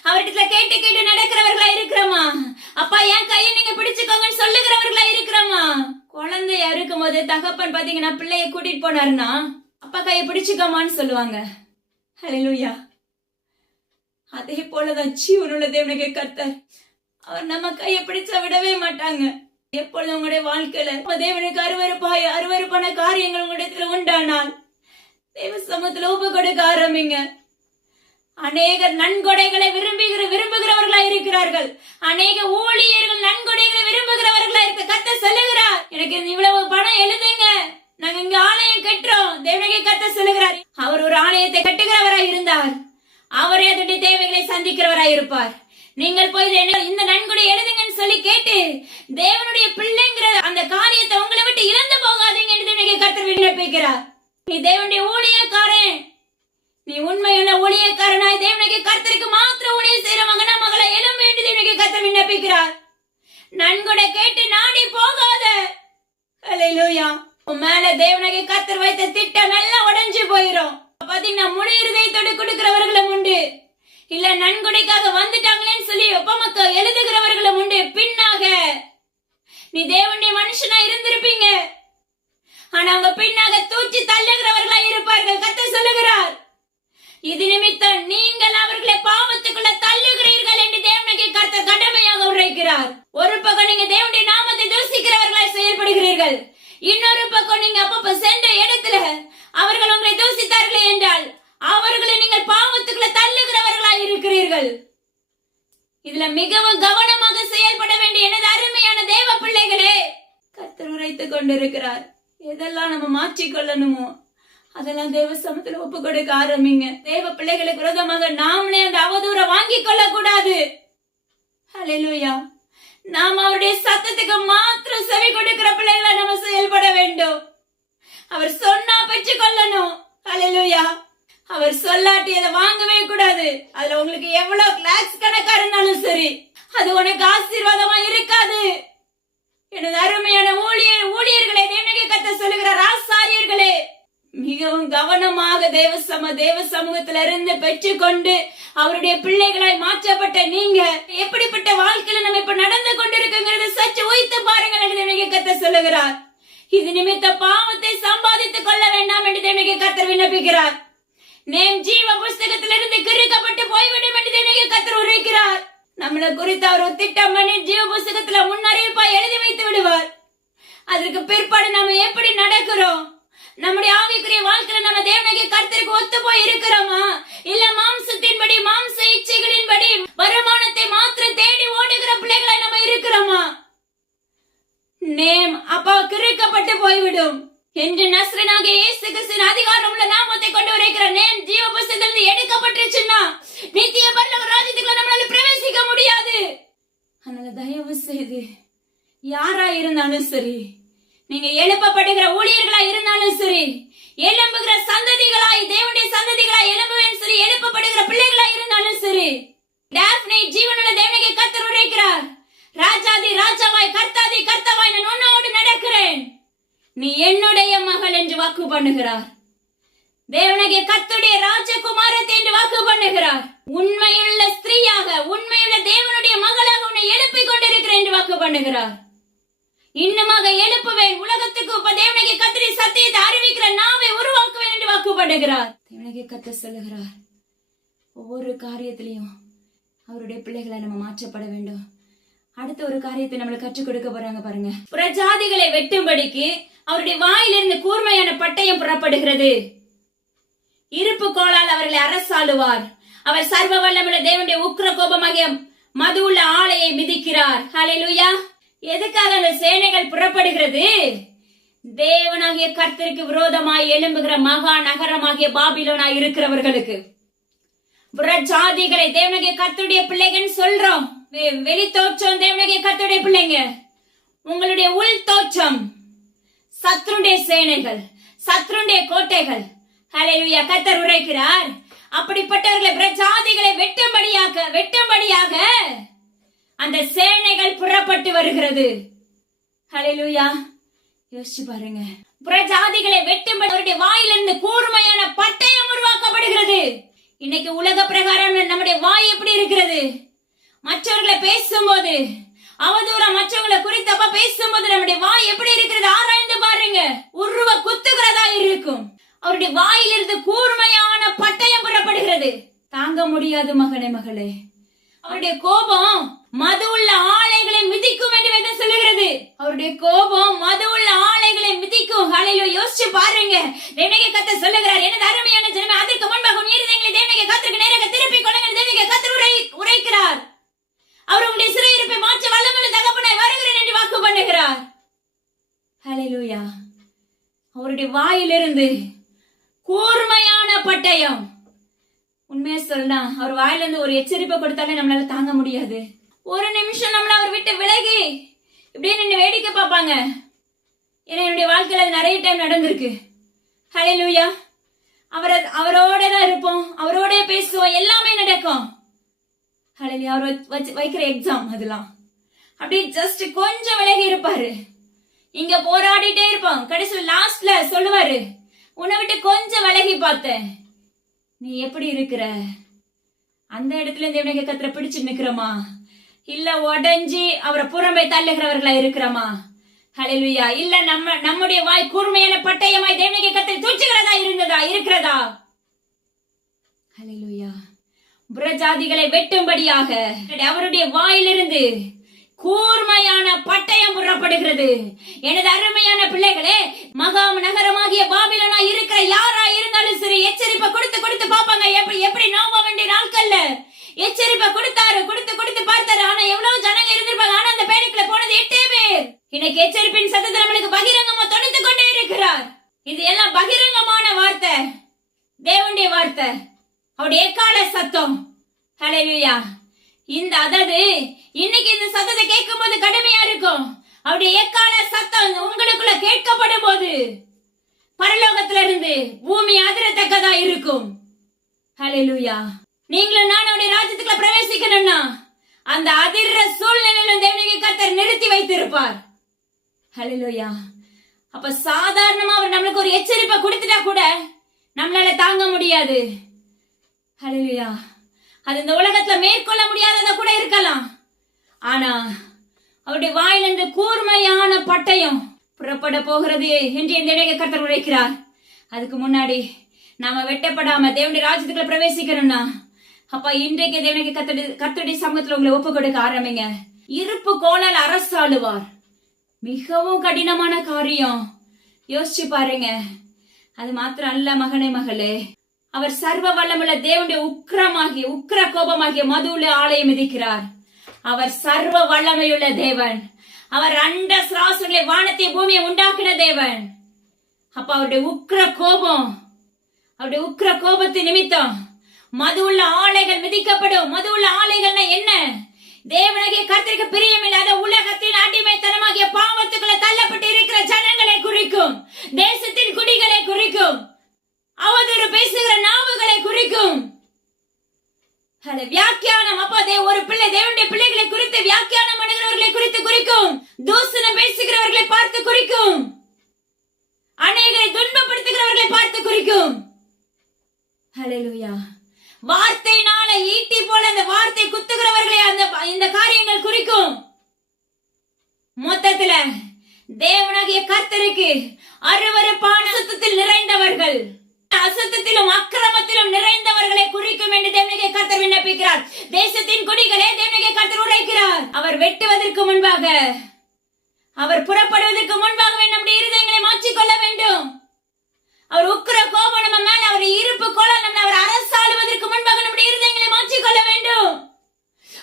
அவர்கிட்ட கேட்டு கேட்டு நடக்கிறவர்களா இருக்கிறோமா? அப்பா என் கையை நீங்க பிடிச்சுக்கோங்கன்னு சொல்லுகிறவர்களா இருக்கிறோமா? குழந்தையா இருக்கும் போது தகப்பன் பாத்தீங்கன்னா பிள்ளைய கூட்டிட்டு போனாருன்னா அப்பா கையை பிடிச்சுக்கோமான்னு சொல்லுவாங்க. ஹல்லேலூயா. அதே போலதான் ஜீவனுள்ள தேவனுடைய கர்த்தர், அவர் நம்ம கையை பிடிச்ச விடவே மாட்டாங்க. எப்பொழுது உங்களுடைய வாழ்க்கையில தேவனுக்கு அருவருப்பான காரியங்கள் உங்களிடத்துல உண்டானால் தேவ சமூகத்துல ஒப்பு கொடுக்க ஆரம்பிங்க. அநேகர் நன்கொடைகளை விரும்புகிறவர்களா இருக்கிறார்கள். அநேக ஊழியர்கள் நன்கொடைகளை விரும்புகிறவர்களா இருக்க கர்த்தர் சொல்லுகிறார், எனக்கு இவ்வளவு பணம் எழுதுங்க, நாங்க இங்க ஆலயம் கட்டுறோம். தேவனுடைய கர்த்தர் சொல்லுகிறார், அவர் ஒரு ஆலயத்தை கட்டுகிறவராய் இருந்தார், அவரே அதனுடைய தேவைகளை சந்திக்கிறவராய் இருப்பார். நீங்கள் போய் இந்த நன்கொடை எழுதுங்கன்னு சொல்லி கேட்டு தேவனுடைய பிள்ளைங்கிற அந்த காரியத்தை உங்களை விட்டு இழந்து போகாதீங்க என்று கர்த்தர் விண்ணப்பிக்கிறார். நீ தேவனுடைய ஊழியக்காரன், நீ உண்மையுள்ள ஊழியக்காரனாய் தேவனுடைய கர்த்தருக்கு மாத்திரம் ஊழியம் செய்யற மகனா மகளை எழும்ப என்று தேவனுடைய கர்த்தர் விண்ணப்பிக்கிறார். நன்கொடை கேட்டு நாடி போகாத. ஹல்லேலூயா. உன் மேல தேவனுடைய கர்த்தர் வைத்த திட்டம் எல்லாம் உடைஞ்சு போயிரும். பாத்தீங்கன்னா முழு இருதயத்தோடு கொடுக்கிறவர்களும் உண்டு, இல்ல நன்கொடைக்காக வந்துட்டாங்களேன்னு சொல்லி ஒப்பமக்க எழுதுகிறவர்களும் உண்டு. பின்னாக நீ தேவனுடைய மனுஷனா இருந்திருப்பீங்க, ஆனா அவங்க பின்னாக தூச்சி தள்ளுகிறவர்களா இருப்பார்கள். கர்த்தர் சொல்லுகிறார், இது நிமித்தம் நீங்கள் அவர்களை பாவத்துக்குள்ள தள்ளுகிறீர்கள் என்று தேவனுடைய கர்த்தர் கடமையாக உரைக்கிறார். ஒரு பக்கம் நீங்க தேவனுடைய நாமத்தை தூசிக்கிறவர்களாய் செயல்படுகிறீர்கள், இன்னொரு பக்கம் நீங்க அப்பப்ப சென்ற இடத்துல அவர்கள் உங்களை தூசித்தார்களே என்றால் அவர்களை நீங்கள் பாவத்துக்குள்ள தள்ளுகிறவர்களாய் இருக்கிறீர்கள். இதுல மிகவும் கவனமாக செயல்பட வேண்டிய எனது அருமையான தேவ பிள்ளைகளே, கர்த்தர் உரைத்துக் கொண்டிருக்கிறார். எதெல்லாம் நம்ம மாற்றிக்கொள்ளணுமோ அதெல்லாம் தேவ சமூகத்துல ஒப்பு கொடுக்க ஆரம்பிங்க. தேவ பிள்ளைகளுக்கு விரோதமாக நாமளே அந்த அவதூற வாங்கி கொள்ள கூடாது. ஹல்லேலூயா. நாம் அவருடைய சத்தத்துக்கு மாத்திரம் செவி கொடுக்கிற பிள்ளைகளை நம்ம செயல்பட வேண்டும். அவர் சொன்னா பெற்றுக் கொள்ளணும். ஹல்லேலூயா. அவர் சொல்லாட்டி அதை வாங்கவே கூடாது. அதுல உங்களுக்கு எவ்வளவு லாக்ஸ் கணக்கா இருந்தாலும் சரி, அது உனக்கு ஆசீர்வாதமா இருக்காது. எனது அருமையான ஊழியர்களே, தேவனுடைய கர்த்தர் சொல்லுகிறார், ஆசாரியர்களே, மிகவும் கவனமாக தேவ சமூகத்தில இருந்து பெற்றுக்கொண்டு அவருடைய பிள்ளைகளாய் மாற்றப்பட்ட நீங்க எப்படிப்பட்ட வாழ்க்கையில நம்ம இப்ப நடந்து கொண்டிருக்குங்கிறத சற்று உய்த்து பாருங்கள் என்று தேவனுடைய கர்த்தர் சொல்லுகிறார். இது நிமித்த பாவத்தை சம்பாதித்துக் கொள்ள வேண்டாம் என்று தேவனுடைய கர்த்தர் விண்ணப்பிக்கிறார். நேம் ஜீவ புஸ்தகத்திலிருந்து கிறுக்கப்பட்டு போய்விடும் என்று தேவனுடைய கர்த்தர் உரைக்கிறார். நம்மளை குறித்து அவர் திட்டம் பண்ணி ஜீவ புஸ்தகத்துல முன்னறிவிப்பா எழுதி வைத்து விடுவார். அதற்கு பிற்பாடு நம்ம எப்படி நடக்கிறோம், நம்முடைய ஆவிக்குரிய வாழ்க்கையில நம்ம தேவனுடைய கர்த்தருக்கு ஒத்து போய் இருக்கிறோமா, இல்ல மாம்சத்தின்படி மாம்ச இச்சைகளின்படி வருமானத்தை மாத்திரம் தேடி ஓடுகிற பிள்ளைகளை நம்ம இருக்கிறோமா? நேம் அப்பா கிறுக்கப்பட்டு போய்விடும் என்று நஸ்ரனாகிய இயேசு கிறிஸ்துவின் அதிகாரம் உள்ள நாமத்தை கொண்டு வரைக்கிற நேம் ஜீவ புஸ்தகத்திலிருந்து எடுக்கப்பட்டுச்சுன்னா நித்திய பரலோக ராஜ்யத்துக்குள்ள நம்மளால பிரவேசிக்க முடியாது. அதனால தயவு செய்து யாரா இருந்தாலும் சரி, நீங்க எழுப்பப்படுகிற ஊழியர்களா இருந்தாலும் சரி, எழும்புகிற சந்ததிகளாய் தேவனுடைய சந்ததிகளாய் எழும்புவேன் சரி, எழுப்பப்படுகிற பிள்ளைகளா இருந்தாலும் சரி, டாப்னி ஜீவனுள்ள தேவனுடைய கர்த்தர் உரைக்கிறார், ராஜாதி ராஜாவாய் கர்த்தாதி கர்த்தாவாய் நான் உன்னோடு நடக்கிறேன், நீ என்னுடைய மகள் என்று வாக்கு பண்ணுகிறார். தேவனுடைய கர்த்தருடைய ராஜகுமாரத்தை என்று வாக்கு பண்ணுகிறார். உண்மையுள்ள ஸ்திரீயாக, உண்மையுள்ள தேவனுடைய மகளாக உன்னை எழுப்பிக் கொண்டிருக்கிறேன் என்று வாக்கு பண்ணுகிறார். இன்னமாக எழுப்புவேன், உலகத்துக்கு தேவனுடைய கர்த்தருடைய சத்தியத்தை அறிவிக்கிற நாவை உருவாக்குவேன் என்று வாக்கு பண்ணுகிறார். தேவனுடைய கர்த்தர் சொல்லுகிறார், ஒவ்வொரு காரியத்திலையும் அவருடைய பிள்ளைகளை நம்ம மாற்றப்பட வேண்டும். அடுத்த ஒரு காரியத்தை நம்மளுக்கு கற்றுக் கொடுக்க போறாங்க பாருங்க. புறஜாதிகளை வெட்டும்படிக்கு அவருடைய வாயிலிருந்து கூர்மையான பட்டயம் புறப்படுகிறது. இருப்பு கோலால் அவர்களை அரசாளுவார். அவர் சர்வ வல்லமுள்ள தேவனுடைய உக்கிர கோபமாகிய மது உள்ள ஆலையை மிதிக்கிறார். ஹல்லேலூயா. எதுக்காக அந்த சேனைகள் புறப்படுகிறது? தேவனாகிய கர்த்தருக்கு விரோதமாய் எழும்புகிற மகா நகரமாகிய பாபிலோனாய் இருக்கிறவர்களுக்கு. புறஜாதிகளை தேவனாகிய கர்த்தருடைய பிள்ளைகள் சொல்றோம். வெளி தோற்றம் தேவனாகிய கர்த்தருடைய பிள்ளைங்க. உங்களுடைய உள் தோற்றம் சத்ருடைய சேனைகள், சத்ருடைய கோட்டைகள். ஹல்லேலூயா. கர்த்தர் உரைக்கிறார், அப்படிப்பட்டவர்களை புறஜாதிகளை வெட்டும்படியாக அந்த சேனைகள் புறப்பட்டு வருகிறது. ஹல்லேலூயா. யோசிச்சு பாருங்க. புறஜாதிகளை வெட்டும்படி அவருடைய வாயிலிருந்து கூர்மையான பட்டயம் உருவாக்கப்படுகிறது. இன்னைக்கு உலக பிரகாரம் நம்முடைய வாய் எப்படி இருக்கிறது? மற்றவர்களை பேசும்போது அவதூறம், மற்றவர்களை குறித்தப்ப பேசும்போது நம்முடைய வாய் எப்படி இருக்கிறது ஆராய்ந்து பாருங்க. உருவ குத்துகிறதா இருக்கும். அவருடைய வாயிலிருந்து கூர்மையான பட்டயம் புறப்படுகிறது. தாங்க முடியாது மகனே, மகளே. அவருடைய கோபம் மது உள்ள ஆலைகளை மிதிக்கும் என்று வேதம் சொல்லுகிறது. அவருடைய கோபம் மது உள்ள ஆலைகளை மிதிக்கும். ஹல்லேலூயா. யோசிச்சு பாருங்க. தேவனாகிய கர்த்தர் சொல்லுகிறார், எனது அருமையான ஜனமே, அதற்கு முன்பாக உன் இருதயங்களை தேவனாகிய கர்த்தருக்கு நேராக திருப்பிக் கொள்ளுங்கள். தேவனாகிய கர்த்தர் உரைக்கிறார். அவர் உங்களுடைய சிறையிருப்பை மாற்ற வல்லமையுள்ள தகப்பனாய் வருகிறேன் என்று வாக்கு பண்ணுகிறார். ஹல்லேலூயா. அவருடைய வாயிலிருந்து கூர்மையான பட்டயம். உண்மையா சொல்லா, அவர் வாயிலிருந்து ஒரு எச்சரிப்பை கொடுத்தாலே நம்மளால தாங்க முடியாது. ஒரு நிமிஷம் நம்மள அவர் விட்டு விலகி இப்படியே நின்று வேடிக்கை பார்ப்பாங்க. ஏன்னா என்னுடைய வாழ்க்கையில அது நிறைய டைம் நடந்திருக்கு. ஹல்லேலூயா. அவரோட தான் இருப்போம், அவரோட பேசுவோம், எல்லாமே நடக்கும். ஹல்லேலூயா. அவர் வைக்கிற எக்ஸாம் அதெல்லாம் அப்படியே ஜஸ்ட் கொஞ்சம் விலகி இருப்பாரு. இங்க போராடிட்டே இருப்பான். கடைசி லாஸ்ட்ல சொல்லுவாரு, உன்னை விட்டு கொஞ்சம் விலகி பார்த்தேன், நீ எப்படி இருக்கிற? அந்த இடத்துல தேவனாகிய கர்த்தரை பிடிச்சு நிக்கிறோமா, இல்ல உடஞ்சி அவரை புறம்பே தள்ளுகிறவர்களா இருக்கிறோமா? ஹல்லேலூயா. இல்ல நம்முடைய வாய் கூர்மையான பட்டயமாய் தேவனாகிய கர்த்தரை தூச்சுகிறதா இருக்கிறதா? ஹல்லேலூயா. புறஜாதிகளை வெட்டும்படியாக அவருடைய வாயிலிருந்து கூர்மையான பட்டயம் புறப்படுகிறது. எனது அருமையான பிள்ளைகளே, மகா நகரமாகிய பாபிலோனா இருக்கிற யாரா இருந்தாலும் சரி, எச்சரிப்பை கொடுத்து பாப்பாங்க. எப்படி நோவா வேண்டிய நாட்கள்ல எச்சரிப்பை கொடுத்து பார்த்தாரு. ஆனா எவ்வளவு ஜனங்க இருந்திருப்பாங்க. ஆனா அந்த பேணிக்குள்ள போனது 8 பேர். இன்னைக்கு எச்சரிப்பின் சத்தத்தை நம்மளுக்கு பகிரங்கமா தொடுத்து கொண்டே இருக்கிறார். இது எல்லாம் பகிரங்கமான வார்த்தை, தேவனுடைய வார்த்தை, அவருடைய எக்கால சத்தம். ஹல்லேலூயா. அதாவது இன்னைக்கு இந்த சத்தத்தை கேட்கும் போது கடுமையா இருக்கும். அவருடைய எக்கால சத்தம் உங்களுக்குள்ள கேட்கப்படும் போது பரலோகத்துல இருந்து பூமி அதிரத்தக்கதா இருக்கும். ஹல்லேலூயா. நீங்களும் நான் அவருடைய ராஜ்யத்துக்குள்ள பிரவேசிக்கணும்னா அந்த அதிர்ற சூழ்நிலையில தேவனாகிய கர்த்தர் நிறுத்தி வைத்திருப்பார். ஹல்லேலூயா. அப்ப சாதாரணமா அவர் நம்மளுக்கு ஒரு எச்சரிப்பை கொடுத்துட்டா கூட நம்மளால தாங்க முடியாது. ஹல்லேலூயா. அது இந்த உலகத்துல மேற்கொள்ள முடியாததா கூட இருக்கலாம். ஆனா அவருடைய வாயிலிருந்து கூர்மையான பட்டயம் புறப்பட போகிறது என்று இந்த கர்த்தர் உரைக்கிறார். அதுக்கு முன்னாடி நாம வெட்டப்படாம தேவனுடைய ராஜ்யத்துக்குள்ள பிரவேசிக்கணும்னா அப்ப இன்றைக்கு தேவனுடைய கர்த்தருடைய சமூகத்துல உங்களை ஒப்பு கொடுக்க ஆரம்பிங்க. இருப்பு கோலால் அரசாளுவார். மிகவும் கடினமான காரியம். யோசிச்சு பாருங்க. அது மாத்திரம் அல்ல மகனே, மகளே, அவர் சர்வ வல்லமுள்ள தேவனுடைய உக்கிர கோபமாகிய மது உள்ள ஆலையை மிதிக்கிறார். அவர் சர்வ வல்லமையுள்ள தேவன். அவர் அண்ட சராசரங்களை, வானத்தை பூமியை உண்டாக்கின தேவன். அப்ப அவருடைய உக்கிர கோபத்தின் நிமித்தம் மது உள்ள ஆலைகள் மிதிக்கப்படும். மது உள்ள ஆலைகள்னா என்ன? தேவனாகிய கர்த்தருக்கு பிரியமில்லாத உலகத்தின் அடிமைத்தனமாகிய பாவத்துக்குள்ள தள்ளப்பட்டு இருக்கிற ஜனங்களை குறிக்கும். தேசத்தின் குடிகளை குறிக்கும். அவதூறு பேசுகிற நாவுகளை குறிக்கும். வியாக்கியானம். அப்ப ஒரு பிள்ளை தேவனுடைய பிள்ளைகளை குறித்து வியாக்கியானம் பண்ணுகிறவர்களை குறித்து குறிக்கும். தூசணம் பேசுகிறவர்களை பார்த்து குறிக்கும். அநேகரை துன்பப்படுத்துகிறவர்களை பார்த்து குறிக்கும். ஹல்லேலூயா. வார்த்தையினால ஈட்டி போல அந்த வார்த்தை குத்துகிறவர்களை இந்த காரியங்கள் குறிக்கும். மொத்தத்துல தேவனாகிய கர்த்தருக்கு அருவருப்பான அசுத்தத்தில் நிறைந்தவர்கள், அசுத்தத்திலும் அக்கிரமத்திலும் நிறைந்தவர்களை குறிக்கும் என்று தேவனாகிய கர்த்தர் விண்ணப்பிக்கிறார். தேசத்தின் குடிகளே, தேவனாகிய கர்த்தர் உரைக்கிறார். அவர் வெட்டுவதற்கு அவர் புறப்படுவதற்கு முன்பாகவே நம்முடைய இருதயங்களை மாற்றிக்கொள்ள வேண்டும். அவர் உக்கிர கோபம் நம்ம மேல, அவர் இருப்பு கோலம் நம்ம அவர் அரசாளுவதற்கு முன்பாக நம்முடைய இருதயங்களை மாற்றிக்கொள்ள வேண்டும்.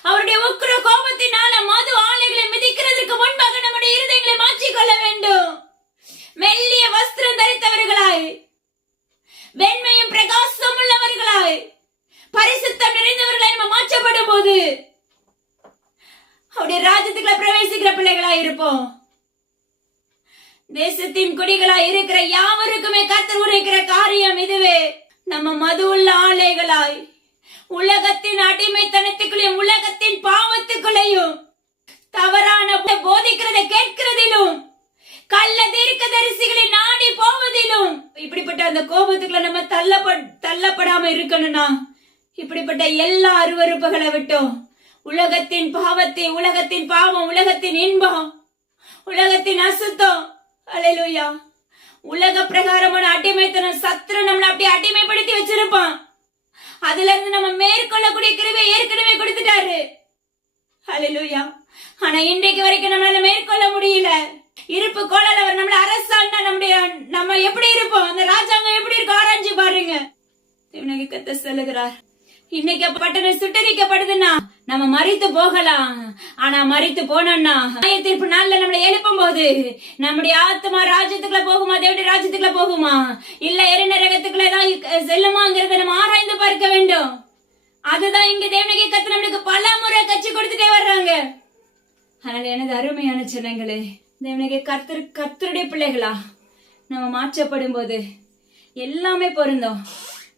அவருடைய உக்கிர கோபத்தினால மது ஆலைகளை மிதிக்கிறதுக்கு முன்பாக நம்முடைய இருதயங்களை மாற்றிக்கொள்ள வேண்டும். மெல்லிய வஸ்திரம் தரித்தவர்களாய், வெண்மையும் பிரகாசம் உள்ளவர்களாய், பரிசுத்தம் நிறைந்தவர்களாய் நம்ம மாற்றப்படும் போது அவருடைய ராஜ்யத்துக்குள்ள பிரவேசிக்கிற பிள்ளைகளாய் இருப்போம். தேசத்தின் குடிகளாய் இருக்கிற யாவருக்குமே கர்த்தர் உரைக்கிற காரியம் இதுவே. நம்ம மது உள்ள ஆலைகளாய், உலகத்தின் அடிமைத்தனத்துக்குள்ளேயும் உலகத்தின் பாவத்துக்குள்ளேயும் தவறான போதிக்கிறதை கேட்கிறதிலும் கள்ள தீர்க்கதரிசிகளை நாடி போவதிலும் இப்படிப்பட்ட அந்த கோபத்துக்குள்ள நம்ம தள்ளப்படாம இருக்கணும்னா இப்படிப்பட்ட எல்லா அருவருப்புகளை விட்டோம். உலகத்தின் பாவத்தை, உலகத்தின் பாவம், உலகத்தின் இன்பம், உலகத்தின் அசுத்தம், அல்லேலூயா, உலக பிரகாரமான அடிமைத்தனம் சத்துரு நம்மளை அப்படியே அடிமைப்படுத்தி வச்சிருப்பான். அதுல இருந்து நம்ம மேற்கொள்ளக்கூடிய கிருபையை ஏற்கனவே கொடுத்துட்டாரு. அல்லேலூயா. ஆனா இன்றைக்கு வரைக்கும் நம்மளால மேற்கொள்ள முடியல. இருப்பு கோளால அவர் நம்மள அரசாண்டா நம்ம எப்படி இருப்போம், அந்த ராஜாங்கம் எப்படி இருக்கும் ஆராய்ச்சி பாருங்க. தேவனாகிய கர்த்தர் சொல்லுகிறார், இன்னைக்கு பட்டணம் சுட்டரிக்கப்படுதுன்னா நம்ம மரித்து போகலாம். ஆனா மரித்து போனோம்னா தீர்ப்பு நாள்ல நம்மளை எழுப்பும் போது நம்முடைய ஆத்மா ராஜ்யத்துக்குள்ள போகுமா, தேவனுடைய ராஜ்யத்துக்குள்ள போகுமா, இல்ல எரிநரகத்துக்குள்ள ஏதாவது செல்லுமாங்கிறத நம்ம ஆராய்ந்து பார்க்க வேண்டும். அதுதான் இங்க தேவனாகிய கர்த்தர் நம்மளுக்கு பல முறை கட்சி கொடுத்துட்டே வர்றாங்க. அதனால எனது அருமையான ஜனங்களே, தேவனாகிய கர்த்தருடைய பிள்ளைகளா நம்ம மாற்றப்படும் போது எல்லாமே பொருந்தும்.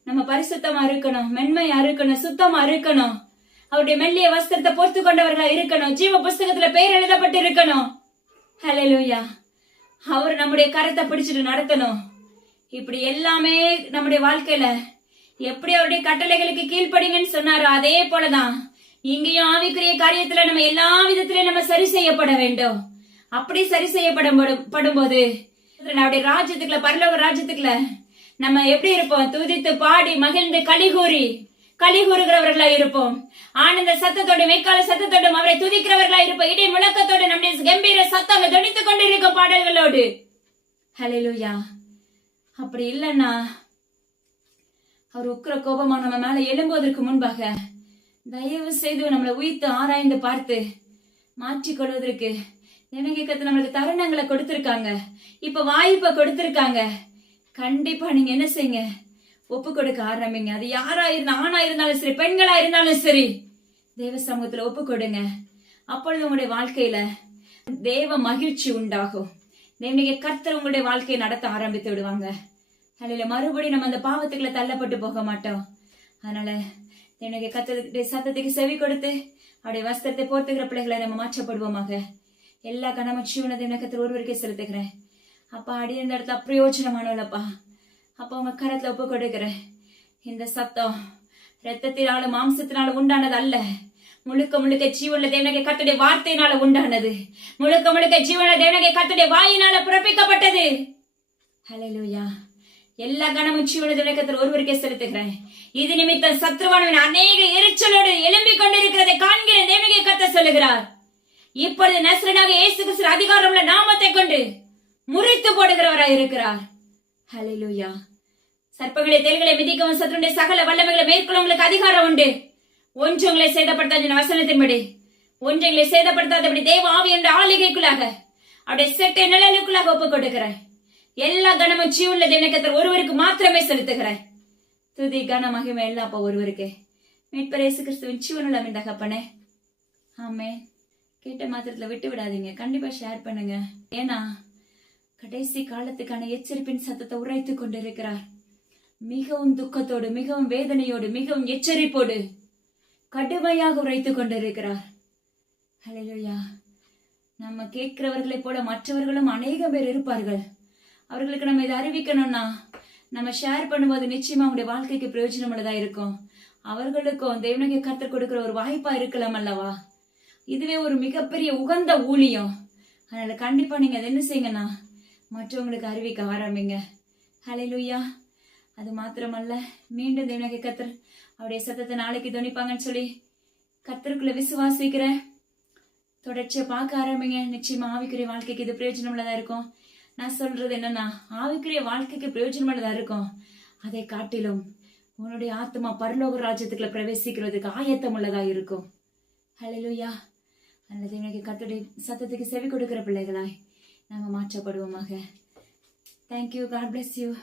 நம்ம பரிசுத்தமா இருக்கணும், மென்மையா இருக்கணும், சுத்தமா இருக்கணும், அவருடைய மெல்லிய வஸ்திரத்தை பொறுத்து கொண்டவர்களா இருக்கணும், ஜீவ புஸ்தகத்துல பெயர் எழுதப்பட்டு இருக்கணும். ஹல்லேலூயா. அவர் நம்முடைய கரத்தை பிடிச்சிட்டு நடத்தணும். இப்படி எல்லாமே நம்முடைய வாழ்க்கையில எப்படி அவருடைய கட்டளைகளுக்கு கீழ்ப்படிங்கன்னு சொன்னாரோ அதே போலதான் இங்கேயும் ஆவிக்குரிய காரியத்துல நம்ம எல்லா விதத்திலயும் நம்ம சரி செய்யப்பட வேண்டும். அப்படி சரி செய்யப்படும் போது நம்முடைய ராஜ்யத்துக்குள்ள, பரலோக ராஜ்யத்துக்குள்ள நம்ம எப்படி இருப்போம், துதித்து பாடி மகிழ்ந்து கலிகூறுகிறவர்களா இருப்போம். ஆனந்த சத்தத்தோடு, மெய்க்கால சத்தத்தோடும் அவரை துதிக்கிறவர்களா இருப்போம். இடி முழக்கத்தோடு நம்முடைய கம்பீர சத்தம் துணித்துக் கொண்டிருக்கும் பாடல்களோடு. ஹல்லேலூயா. அப்படி இல்லைன்னா அவர் உக்கிர கோபமா நம்ம மேல எழும்புவதற்கு முன்பாக தயவு செய்து நம்மளை உயிர்த்து ஆராய்ந்து பார்த்து மாற்றிக்கொள்வதற்கு தேவனாகிய கர்த்தர் நம்மளுக்கு தருணங்களை கொடுத்திருக்காங்க, இப்ப வாய்ப்பை கொடுத்திருக்காங்க. கண்டிப்பா நீங்க என்ன செய்யுங்க, ஒப்பு கொடுக்க ஆரம்பிங்க. அது யாரா இருந்தாலும், ஆணா இருந்தாலும் சரி, பெண்களா இருந்தாலும் சரி, தேவ சமூகத்துல ஒப்பு கொடுங்க. அப்பொழுது உங்களுடைய வாழ்க்கையில தேவ மகிழ்ச்சி உண்டாகும். தேவனாகிய கர்த்தர் உங்களுடைய வாழ்க்கையை நடத்த ஆரம்பித்து விடுவாங்க. அதில் மறுபடியும் நம்ம அந்த பாவத்துக்குள்ள தள்ளப்பட்டு போக மாட்டோம். அதனால தேவனாகிய கர்த்தருடைய சத்தத்துக்கு செவி கொடுத்து அவருடைய வஸ்திரத்தை போர்த்துக்கிற பிள்ளைகளை நம்ம மாற்றப்படுவோமாக. எல்லா கனமச்சியும் தேவனாகிய கர்த்தர் ஒருவருக்கே செலுத்துக்கிறேன். அப்பா, அடி இந்த இடத்துல அப்பிரயோஜனமானவளப்பா. அப்பா, உங்க கரத்துல ஒப்பு கொடுக்கிறேன். இந்த சத்தம் ரத்தத்தினாலும் மாம்சத்தினாலும் உண்டானது அல்ல, முழுக்க முழுக்க ஜீவனுள்ள தேவனாகிய கர்த்தருடைய வார்த்தையினால உண்டானது, முழுக்க முழுக்க ஜீவனுள்ள தேவனாகிய கர்த்தருடைய வாயினால பிறப்பிக்கப்பட்டது. ஹல்லேலூயா. எல்லா கனமும் ஜீவனுள்ள தேவனாகிய கர்த்தர் ஒருவருக்கே செலுத்துகிறேன். இது நிமித்தம் சத்ருவானவன் அநேக எரிச்சலோடு எழும்பிக் கொண்டிருக்கிறதை காண்கிற தேவனாகிய கர்த்தர் சொல்லுகிறார். இப்பொழுது நசரேயனாகிய இயேசு கிறிஸ்து அதிகாரமுள்ள நாமத்தை கொண்டு முறித்து போடுகிறவராய் இருக்கிறார். ஹல்லேலூயா. சர்ப்பங்களை தேள்களை மிதிக்கவும் சத்துருடைய சகல வல்லமைகளை மேற்கொள்ள உங்களுக்கு அதிகாரம் உண்டு. ஒன்று உங்களை சேதப்படுத்தாத வசனத்தின்படி, ஒன்று உங்களை சேதப்படுத்தாதபடி தேவ ஆவி என்ற ஆளிகைக்குள்ளாக அவருடைய செட்டை நிழலுக்குள்ளாக ஒப்புக் கொடுக்கிறேன். எல்லா கனமும் ஜீவனுள்ள தேவனாகிய கர்த்தர் ஒருவருக்கு மாத்திரமே செலுத்துகிறேன். துதி கன மகிமை எல்லாம் அப்ப ஒருவருக்கு. மீட்பர் இயேசு கிறிஸ்துவின் ஜீவனுள்ள அமீன் தகப்பனே. ஆமென். கேட்ட மாத்திரத்துல விட்டு விடாதீங்க, கண்டிப்பா ஷேர் பண்ணுங்க. ஏன்னா கடைசி காலத்துக்கான எச்சரிப்பின் சத்தத்தை உரைத்துக் கொண்டிருக்கிறார். மிகவும் துக்கத்தோடு, மிகவும் வேதனையோடு, மிகவும் எச்சரிப்போடு கடுமையாக உரைத்துக் கொண்டிருக்கிறார். ஹல்லேலூயா. நம்ம கேட்கிறவர்களை போல மற்றவர்களும் அநேகம் பேர் இருப்பார்கள். அவர்களுக்கு நம்ம இதை அறிவிக்கணும்னா நம்ம ஷேர் பண்ணும்போது நிச்சயமா அவங்களுடைய வாழ்க்கைக்கு பிரயோஜனம் உள்ளதா இருக்கும். அவர்களுக்கும் தேவனாகிய கர்த்தர் கொடுக்கிற ஒரு வாய்ப்பா இருக்கலாம் அல்லவா. இதுவே ஒரு மிகப்பெரிய உகந்த ஊழியம். அதனால கண்டிப்பா நீங்க அதை என்ன செய்யுங்கன்னா மற்றவங்களுக்கு அறிவிக்க ஆரம்பிங்க. ஹல்லேலூயா. அது மாத்திரமல்ல, மீண்டும் தேவனாகிய கர்த்தர் அவருடைய சத்தத்தை நாளைக்கு துணிப்பாங்கன்னு சொல்லி கர்த்தருக்குள்ள விசுவாசிக்கிற தொடர்ச்சியா பார்க்க ஆரம்பிங்க. நிச்சயமா ஆவிக்குரிய வாழ்க்கைக்கு இது பிரயோஜனம் உள்ளதா இருக்கும். நான் சொல்றது என்னன்னா, ஆவிக்குரிய வாழ்க்கைக்கு பிரயோஜனம் உள்ளதா இருக்கும். அதை காட்டிலும் உன்னுடைய ஆத்மா பரலோக ராஜ்யத்துக்குள்ள பிரவேசிக்கிறதுக்கு ஆயத்தம் உள்ளதா இருக்கும். ஹல்லேலூயா. அல்லது எனக்கு கர்த்தருடைய சத்தத்துக்கு செவி கொடுக்கிற பிள்ளைகளாய் நாம மாற்றப்படுவோமாக. தேங்க்யூ. God bless you.